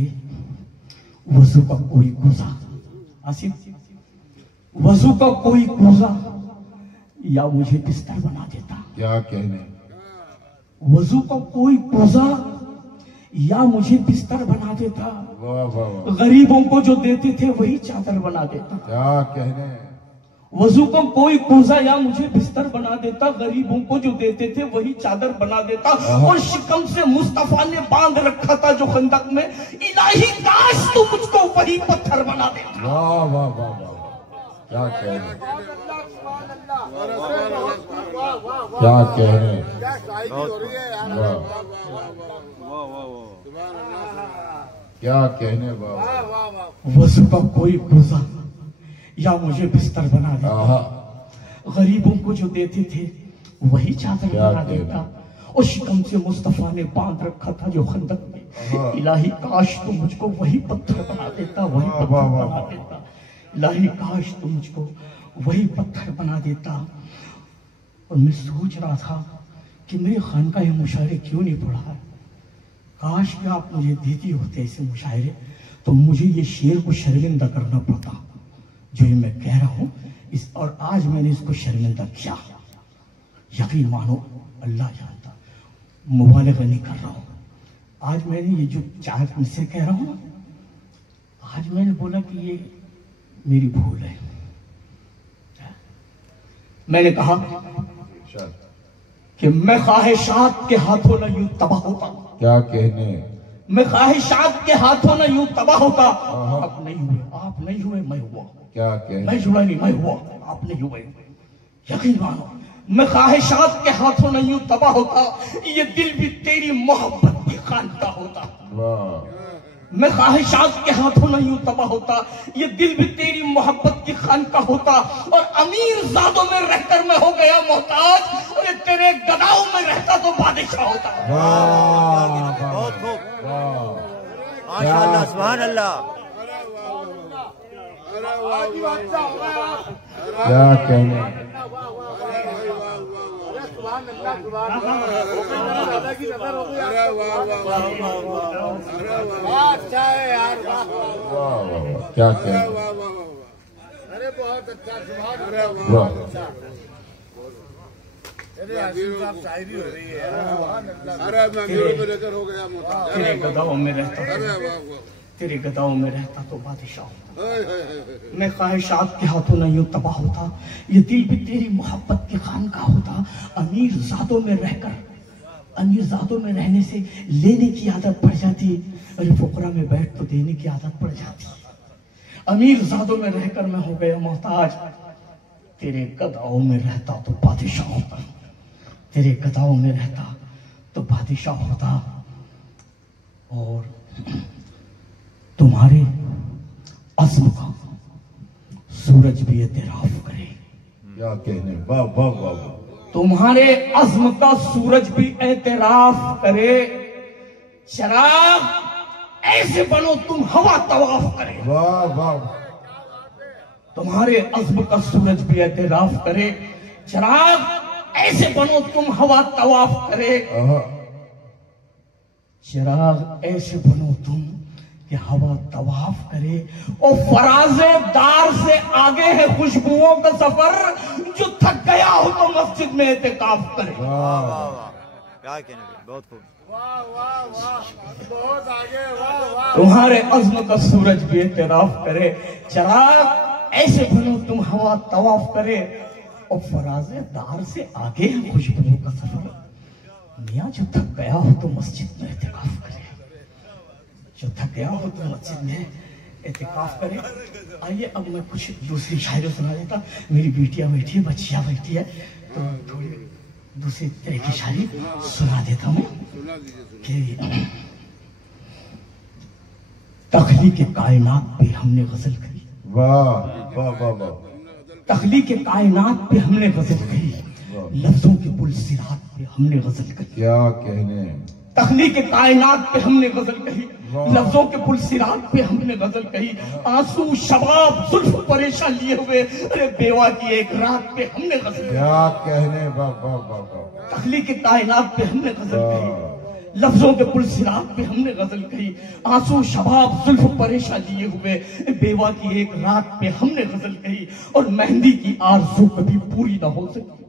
वजू का कोई कोसा, आसिफ वजू का कोई कोसा या मुझे बिस्तर बना देता। क्या कहने। वजू का कोई कोसा या मुझे बिस्तर बना देता। वाह वाह वाह। गरीबों को जो देते थे वही चादर बना देता। क्या कहने। वजू का कोई कोसा या मुझे बिस्तर बना देता, गरीबों को जो देते थे वही चादर बना देता। और शिकम से मुस्तफा ने बांध रखा था जो खंदक में, इलाही काश तू मुझको वही पत्थर बना देता। वाह वाह वाह वाह। क्या कहने। क्या कहने। क्या शायरी हो रही है यार। क्या कहने बाबा। वजू का कोई कोसा या मुझे बिस्तर बना देता, आहा। गरीबों को जो देते थे वही चादर क्या बना देता। और शिकम से मुस्तफा ने बांध रखा था जो खंदक में, इलाही काश तुम मुझको वही पत्थर बना देता, वही पत्थर बना देता। इलाही काश तुम मुझको वही पत्थर बना देता। और मैं सोच रहा था कि मेरे खानका ये मुशायरे क्यों नहीं पढ़ा है। काश कि आप मुझे देती होते ऐसे मुशायरे, तो मुझे ये शेर को शर्मिंदा करना पड़ता जो ये मैं कह रहा हूं इस, और आज मैंने इसको शर्मिंदा किया। यकीन मानो अल्लाह जानता, मुबालगा नहीं कर रहा हूं। आज मैंने ये जो चार मुझसे कह रहा हूं ना, आज मैंने बोला कि ये मेरी भूल है। मैंने कहा कि मैं ख्वाहिशात के हाथों न यूं तबाह होता। क्या कहने, मैं ख्वाहिशात के हाथों न यूं तबाह होता। अब नहीं हुए, आप नहीं हुए, मैं हुआ। क्या कहने, मैं जुड़ा नहीं, मैं हुआ, आप नहीं हुए। यकीन मानो मैं ख्वाहिशात के हाथों न यूं तबाह होता, ये दिल भी तेरी मोहब्बत की खानका होता। वाह, मैं ख्वाहिशात के हाथों न यूं तबाह होता, ये दिल भी तेरी मोहब्बत की खानका होता। और अमीर ज़ादों में रहकर मैं हो गया मोहताज, और ये तेरे गदाओं में रहता तो बादशाह होता। बहुत खूब, माशाअल्लाह, सुभान अल्लाह। क्या कहने, अच्छा है यार, वाह वाह वाह, क्या कहने, अरे बहुत अच्छा, वाह, अरे आसिफ साहब शायरी हो रही है। अरे मैं मीरों में लेकर हो गया तेरे गदाओं में रहता, तेरे गदाओं में रहता तो बादशाह होता। मैं ख्वाहिशात के हाथों न यूं तबाह होता, ये दिल भी तेरी मोहब्बत की खानका होता। अमीर ज़ादों में रहकर, अमीर ज़ादों में रहने से लेने की आदत पड़ जाती, अरे फुकरा में बैठ तो देने की आदत पड़ जाती। अमीर ज़ादों में रहकर मैं हो गया मोहताज, तेरे गदाओं में रहता तो बादशाह होता। तेरे गदाओं में रहता तो बादशाह होता। और तुम्हारे अज़्म का सूरज भी एतराफ करे। क्या कहने, वाह वाह वाह, तुम्हारे अज़्म का सूरज भी एतराफ करे। चराग ऐसे बनो तुम हवा तवाफ करे। वाह वाह, तुम्हारे अज़्म का सूरज भी एतराफ करे। चराग ऐसे बनो तुम हवा तवाफ करे। चिराग ऐसे बनो तुम कि हवा तवाफ करे। और फराजे दार से आगे है खुशबुओं का सफर, जो थक गया हो तो मस्जिद में एहतिकाफ करे। क्या कहने, बहुत खूब, वाह वाह वाह, बहुत आगे, वाह वाह। तुम्हारे अज़्म का सूरज भी एतराफ करे। चिराग ऐसे बनो तुम हवा तवाफ करे। और फराजे दार से आगे है खुशबुओं का सफर, मियाँ जो थक गया हो तो मस्जिद में एहतिकाफ करे। जो थक गया हो तो मस्जिद में एहतिकाफ करे। आइए अब मैं कुछ दूसरी शायरी सुना देता। मेरी बेटियां बैठी है, बच्चियां बैठी है, तो थोड़ी दूसरी तरह की शायरी सुना देता हूँ कि तख्लीक कायनात पे हमने गजल कही। वाह वाह वाह वाह, तख्लीक कायनात पे हमने गजल कही, लफ्जों के पुल सिरात पे हमने गजल कही। क्या कहने, तख्लीक कायनात पे हमने गजल कही, लफ्जों के पुल सिरात पे हमने गजल कही। आंसू शबाब जुल्फ परेशान लिए हुए, अरे बेवा की एक रात पे हमने गजल कही। क्या कहने, वाह वाह वाह वाह, तख्लीक कायनात पे हमने गजल कही, लफ्जों के पुल सिरात पे हमने गजल कही। आंसू शबाब जुल्फ परेशान लिए हुए, बेवा की एक रात पे हमने गजल कही। और मेहंदी की आरज़ू कभी पूरी ना हो सकी,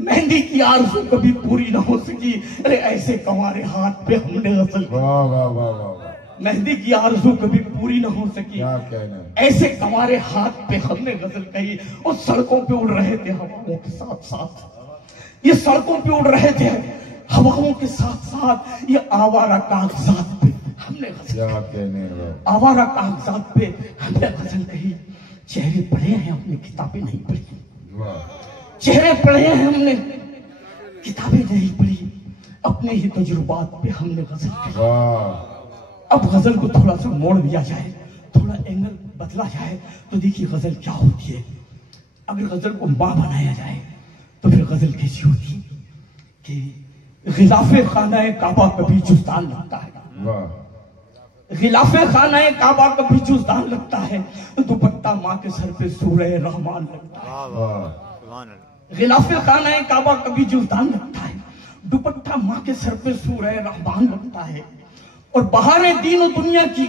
मेहंदी की आरज़ू कभी पूरी ना हो सकी, अरे ऐसे कंवारे हाथ पे हमने गजल कही। वाह वाह वाह वाह, मेहंदी की आरज़ू कभी पूरी ना हो सकी, क्या कहने, ऐसे कंवारे हाथ पे हमने गजल कही। और सड़कों पे उड़ रहे थे हवाओं के साथ साथ, ये सड़कों पे उड़ रहे थे हवाओं के साथ साथ, ये आवारा कागजात पे हमने गजल, क्या कहने, आवारा कागजात पे हमने गजल कही। चेहरे पढ़े हैं अपनी किताबें नहीं पढ़ी, चेहरे पढ़े हैं हमने किताबें नहीं पढ़ी, अपने ही तजुर्बात पे हमने गजल कही। अब गजल को थोड़ा सा मोड़ दिया जाए, थोड़ा एंगल बदला जाए, तो देखिए गजल क्या होती है। अगर गजल को माँ बनाया जाए तो फिर गजल कैसी होती कि गिलाफे खाना काबा कभी जुस्तान लगता है, गिलाफे खाना काबा कभी जुस्तान लगता है, दुपट्टा माँ के सर पे सूरह रहमान लगता है। गिलाफे खाना काबा कभी जुस्तान लगता है, दुपट्टा माँ के सर पे सूरह रहमान लगता है। और बहारें दीन और दुनिया की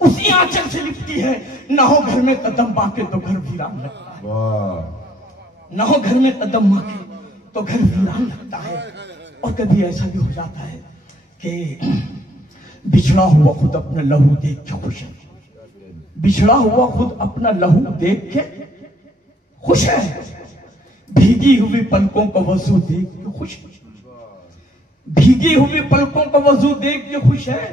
उसी आंचल से लिपटी है, ना हो घर में कदम माँ के तो घर वीरान लगता है, ना हो घर में कदम माँ के तो घर वीरान लगता है। और कभी ऐसा भी हो जाता है कि बिछड़ा हुआ खुद अपना लहू देख के खुश है, बिछड़ा हुआ खुद अपना लहू देख के खुश है, भीगी हुई पलकों का वजू देख के खुश है, भीगी हुई पलकों का वजू देख के खुश है,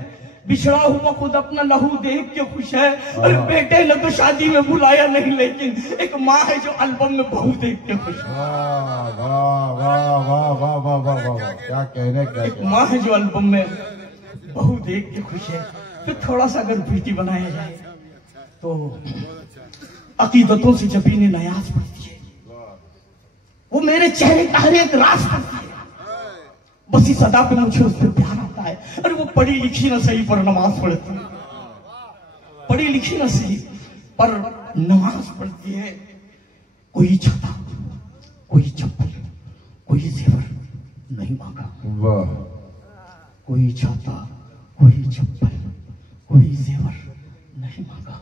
बिछड़ा हुआ खुद अपना लहू देख के खुश है। अरे बेटे ने तो शादी में बुलाया नहीं, लेकिन एक माँ है जो एल्बम में बहू देख के खुश है। वाह वाह वाह वाह वाह वाह वाह वाह, क्या कहने, क्या एक माँ है जो एल्बम में बहू देख के खुश है। फिर थोड़ा सा अगर बेटी बनाया जाए तो अकीदतों से जब इन्हें नयाज पड़ती है, वो मेरे चेहरे का हर एक राज पड़ती है, बस इस अदा पे मुझे उस पर प्यार आता है। अरे वो पढ़ी लिखी ना सही पर नमाज पढ़ती है, पढ़ी लिखी ना सही पर नमाज पढ़ती है। कोई छाता, कोई चप्पल, कोई जेवर नहीं मांगा, वाह, कोई छाता, कोई चप्पल, कोई जेवर नहीं मांगा,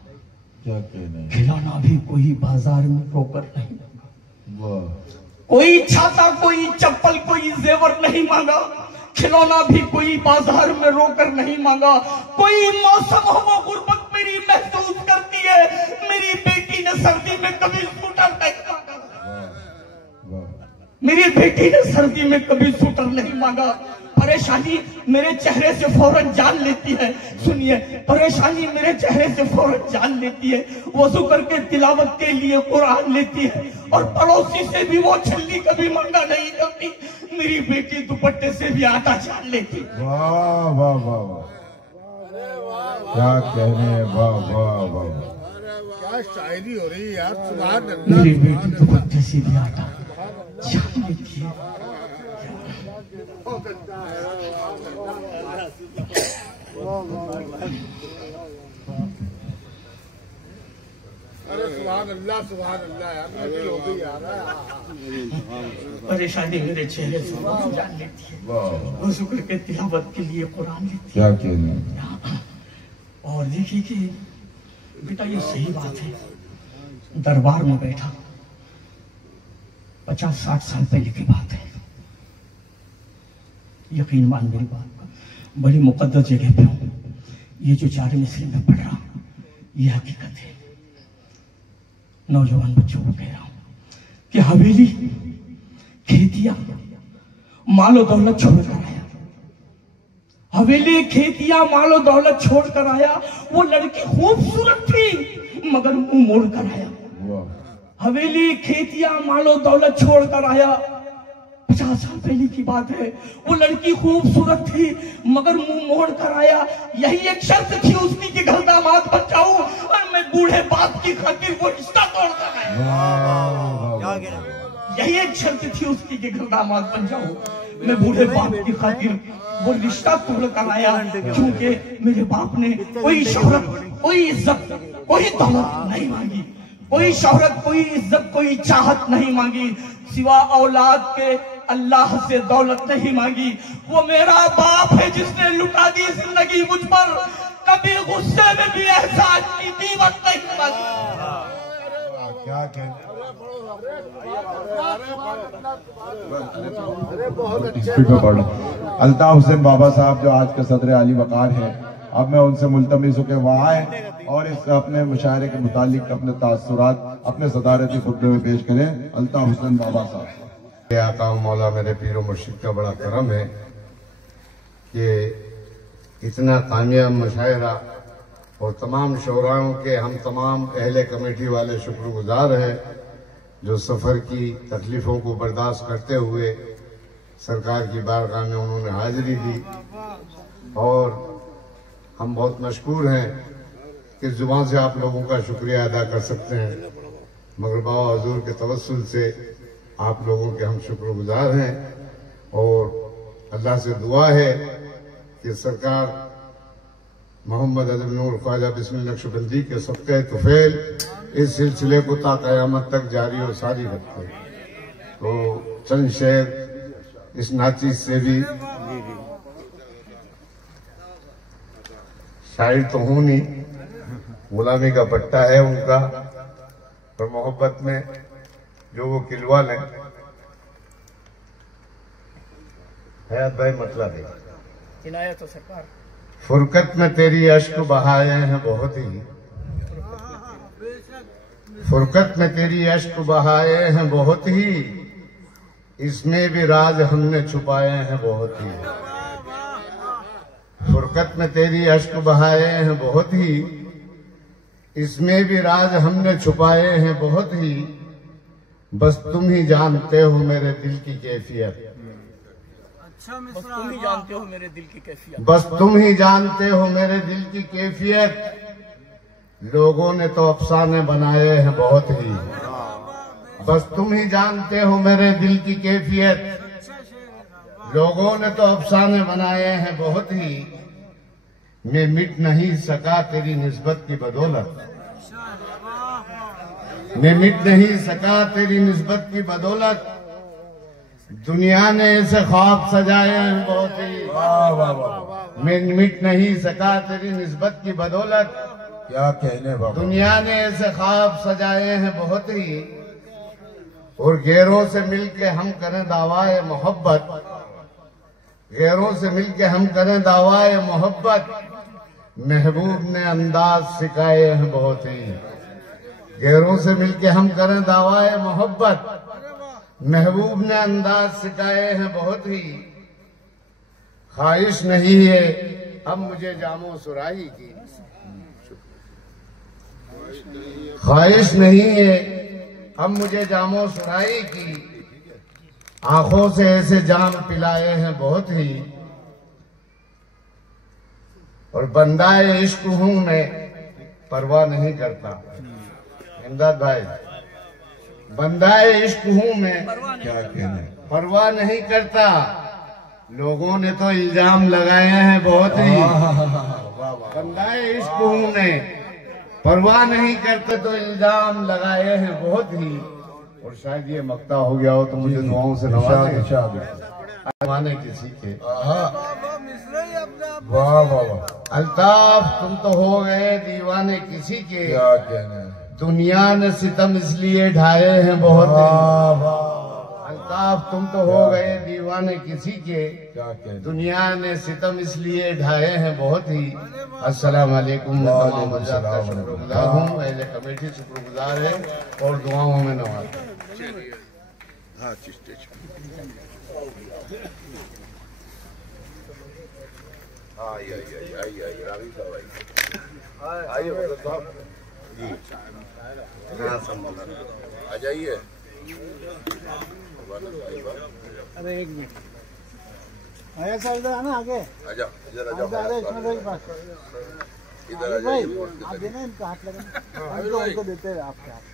क्या कहने, खिलौना भी कोई बाजार में रोकर नहीं मांगा। वाह, कोई छाता, कोई चप्पल, कोई जेवर नहीं मांगा, खिलौना भी कोई बाजार में रोकर नहीं मांगा। कोई मौसम हो वो गुर्बत मेरी महसूस करती है, मेरी बेटी ने सर्दी में कभी स्कूटर नहीं मांगा, मेरी बेटी ने सर्दी में कभी स्कूटर नहीं मांगा। परेशानी मेरे चेहरे से फौरन जान लेती है, सुनिए, परेशानी मेरे चेहरे से फौरन जान लेती है, वजू करके तिलावत के लिए कुरान लेती है। और पड़ोसी से भी वो छल्ली कभी मांगा नहीं करती, मेरी बेटी दुपट्टे से भी आटा छान लेती। वाह वाह वाह वाह, क्या कहने, वाह वाह वाह, क्या शायरी हो रही है यार, सुभान अल्लाह। मेरी बेटी दुपट्टे से भी आटा छान लेती है। अरे सुभान अल्लाह, सुभान अल्लाह यार, मुश्किल हो गई यार। परेशानी मेरे चेहरे से जान लेती है, वज़ू करके तिलावत के लिए कुरान लेती है। क्या कहने, और देखिए कि बेटा ये सही बात है, दरबार में बैठा 50-60 साल पहले की बात है, यकीन मान मेरी बात, बड़ी मुकद्दस जगह पे हूं, ये जो 4 मिसरे में पढ़ रहा हूं ये हकीकत है। नौजवान बच्चों को कह रहा हूं कि हवेली, खेतियां, मालो दौलत छोड़कर आया, हवेली, खेतियां, मालो दौलत छोड़कर आया। वो लड़की खूबसूरत थी मगर मुंह मोड़ कर आया। हवेली, खेतियां, मालो दौलत छोड़कर आया, 50 साल पहले की बात है। वो लड़की खूबसूरत थी मगर मुंह मोड़ कर आया। यही एक शर्त थी उसकी कि घर दामाद बन जाऊं और मैं बूढ़े बाप की खातिर वो रिश्ता तोड़ कर आया। यही एक शर्त थी उसकी कि घर दामाद बन जाऊं, मैं बूढ़े बाप की खातिर वो रिश्ता तोड़ कर आया। क्योंकि मेरे बाप ने कोई शोहरत, कोई इज्जत, कोई दौलत नहीं मांगी, कोई शोहरत, कोई इज्जत, कोई चाहत नहीं मांगी, सिवा औलाद के अल्लाह से दौलत नहीं मांगी। वो मेरा बाप है जिसने लुटा दी जिंदगी मुझ पर, कभी गुस्से में भी एहसास की कीमत नहीं मांगी। क्या कहने, अल्ताफ हुसैन बाबा साहब जो आज के सदर आली वकार हैं, अब मैं उनसे मुल्तमिस हूं कि वह आए और इस अपने मुशायरे के मुतालिक अपने तासुरात अपने सदारती खुतबे में पेश करें। अल्ताफ हुसैन बाबा साहब। आका मौला मेरे पीरो मुर्शिद का बड़ा करम है कि इतना कामयाब मुशायरा और तमाम शोराओं के हम तमाम अहले कमेटी वाले शुक्रगुजार हैं जो सफ़र की तकलीफ़ों को बर्दाश्त करते हुए सरकार की बारगाह में उन्होंने हाजिरी दी। और हम बहुत मशकूर हैं कि ज़ुबान से आप लोगों का शुक्रिया अदा कर सकते हैं। मगर बाबा हुजूर के तवस्सुल से आप लोगों के हम शुक्रगुजार हैं और अल्लाह से दुआ है कि सरकार मोहम्मद अली नूर ख्वाजा बिस्मिल्लाह नक्शबंदी के सदक़े तुफैल इस सिलसिले को ता क़यामत तक जारी और सारी रखते। तो चंद शेर इस नाचीज से भी, शायर तो हूं नहीं, गुलामी का पट्टा है उनका, पर मोहब्बत में जो वो किलवा लें। हयात भाई मतलब है इनायत तो सरकार। फुरकत में तेरी अश्क बहाए हैं बहुत ही, फुरकत में तेरी अश्क बहाए हैं बहुत ही, इसमें भी राज हमने छुपाए हैं बहुत ही। फुरकत में तेरी अश्क बहाए हैं बहुत ही, इसमें भी राज हमने छुपाए हैं बहुत ही, बस तुम ही जानते हो मेरे दिल की कैफियत। बस तुम ही जानते हो मेरे दिल की कैफियत। बस तुम ही जानते हो मेरे दिल की कैफियत, लोगों ने तो अफसाने बनाए हैं बहुत ही। बस तुम ही जानते हो मेरे दिल की कैफियत, लोगों ने तो अफसाने बनाए हैं बहुत ही, मैं मिट नहीं सका तेरी निस्बत की बदौलत। मैं मिट नहीं सका तेरी निस्बत की बदौलत, दुनिया ने ऐसे ख्वाब सजाए हैं बहुत ही। मैं मिट नहीं सका तेरी निस्बत की बदौलत, क्या कहने बाबा, दुनिया ने ऐसे ख्वाब सजाए हैं बहुत ही, और गैरों से मिलके हम करें दावाए मोहब्बत, गैरों से मिलके हम करें दावाए मोहब्बत, महबूब ने अंदाज सिखाए हैं बहुत ही। गैरों से मिलके हम करें दावाए मोहब्बत, महबूब ने अंदाज सिखाए हैं बहुत ही। ख्वाहिश नहीं है अब मुझे जामो सुराही की, ख्वाहिश नहीं है अब मुझे जामो सुराही की, आंखों से ऐसे जाम पिलाए हैं बहुत ही, और बंदाए इश्क हूं मैं परवाह नहीं करता। इमदाद भाई, बंदाए इश्क हूं मैं क्या कहने, परवाह नहीं करता, लोगों ने तो इल्जाम लगाए हैं बहुत ही। बंदाए इश्क हूं मैं परवाह नहीं करते, तो इल्जाम लगाए हैं बहुत ही। और शायद ये मक्ता हो गया हो तो मुझे दुआओं से नवाज़े किसी के। वाह वाह वाह, अल्ताफ तुम तो हो गए दीवाने किसी के, क्या कहने, दुनिया ने सितम इसलिए ढाए हैं बहुत ही। वाह वाह, अल्ताफ तुम तो हो गए दीवाने किसी के, क्या कहने। दुनिया ने सितम इसलिए ढाए हैं बहुत ही। अस्सलाम वालेकुम। मैं तमाम हज़रात का शुक्रगुजार हूँ, अहले कमेटी शुक्रगुजार है और दुआओं में नवाज़। आ जाइए। अरे एक मिनट, आया सर इधर आना आगे, आजा इधर आजा आजा इसमें भाई पास। इधर भाई आप देना इनका हाथ लगाना, उनको देते हैं आपके हाथ।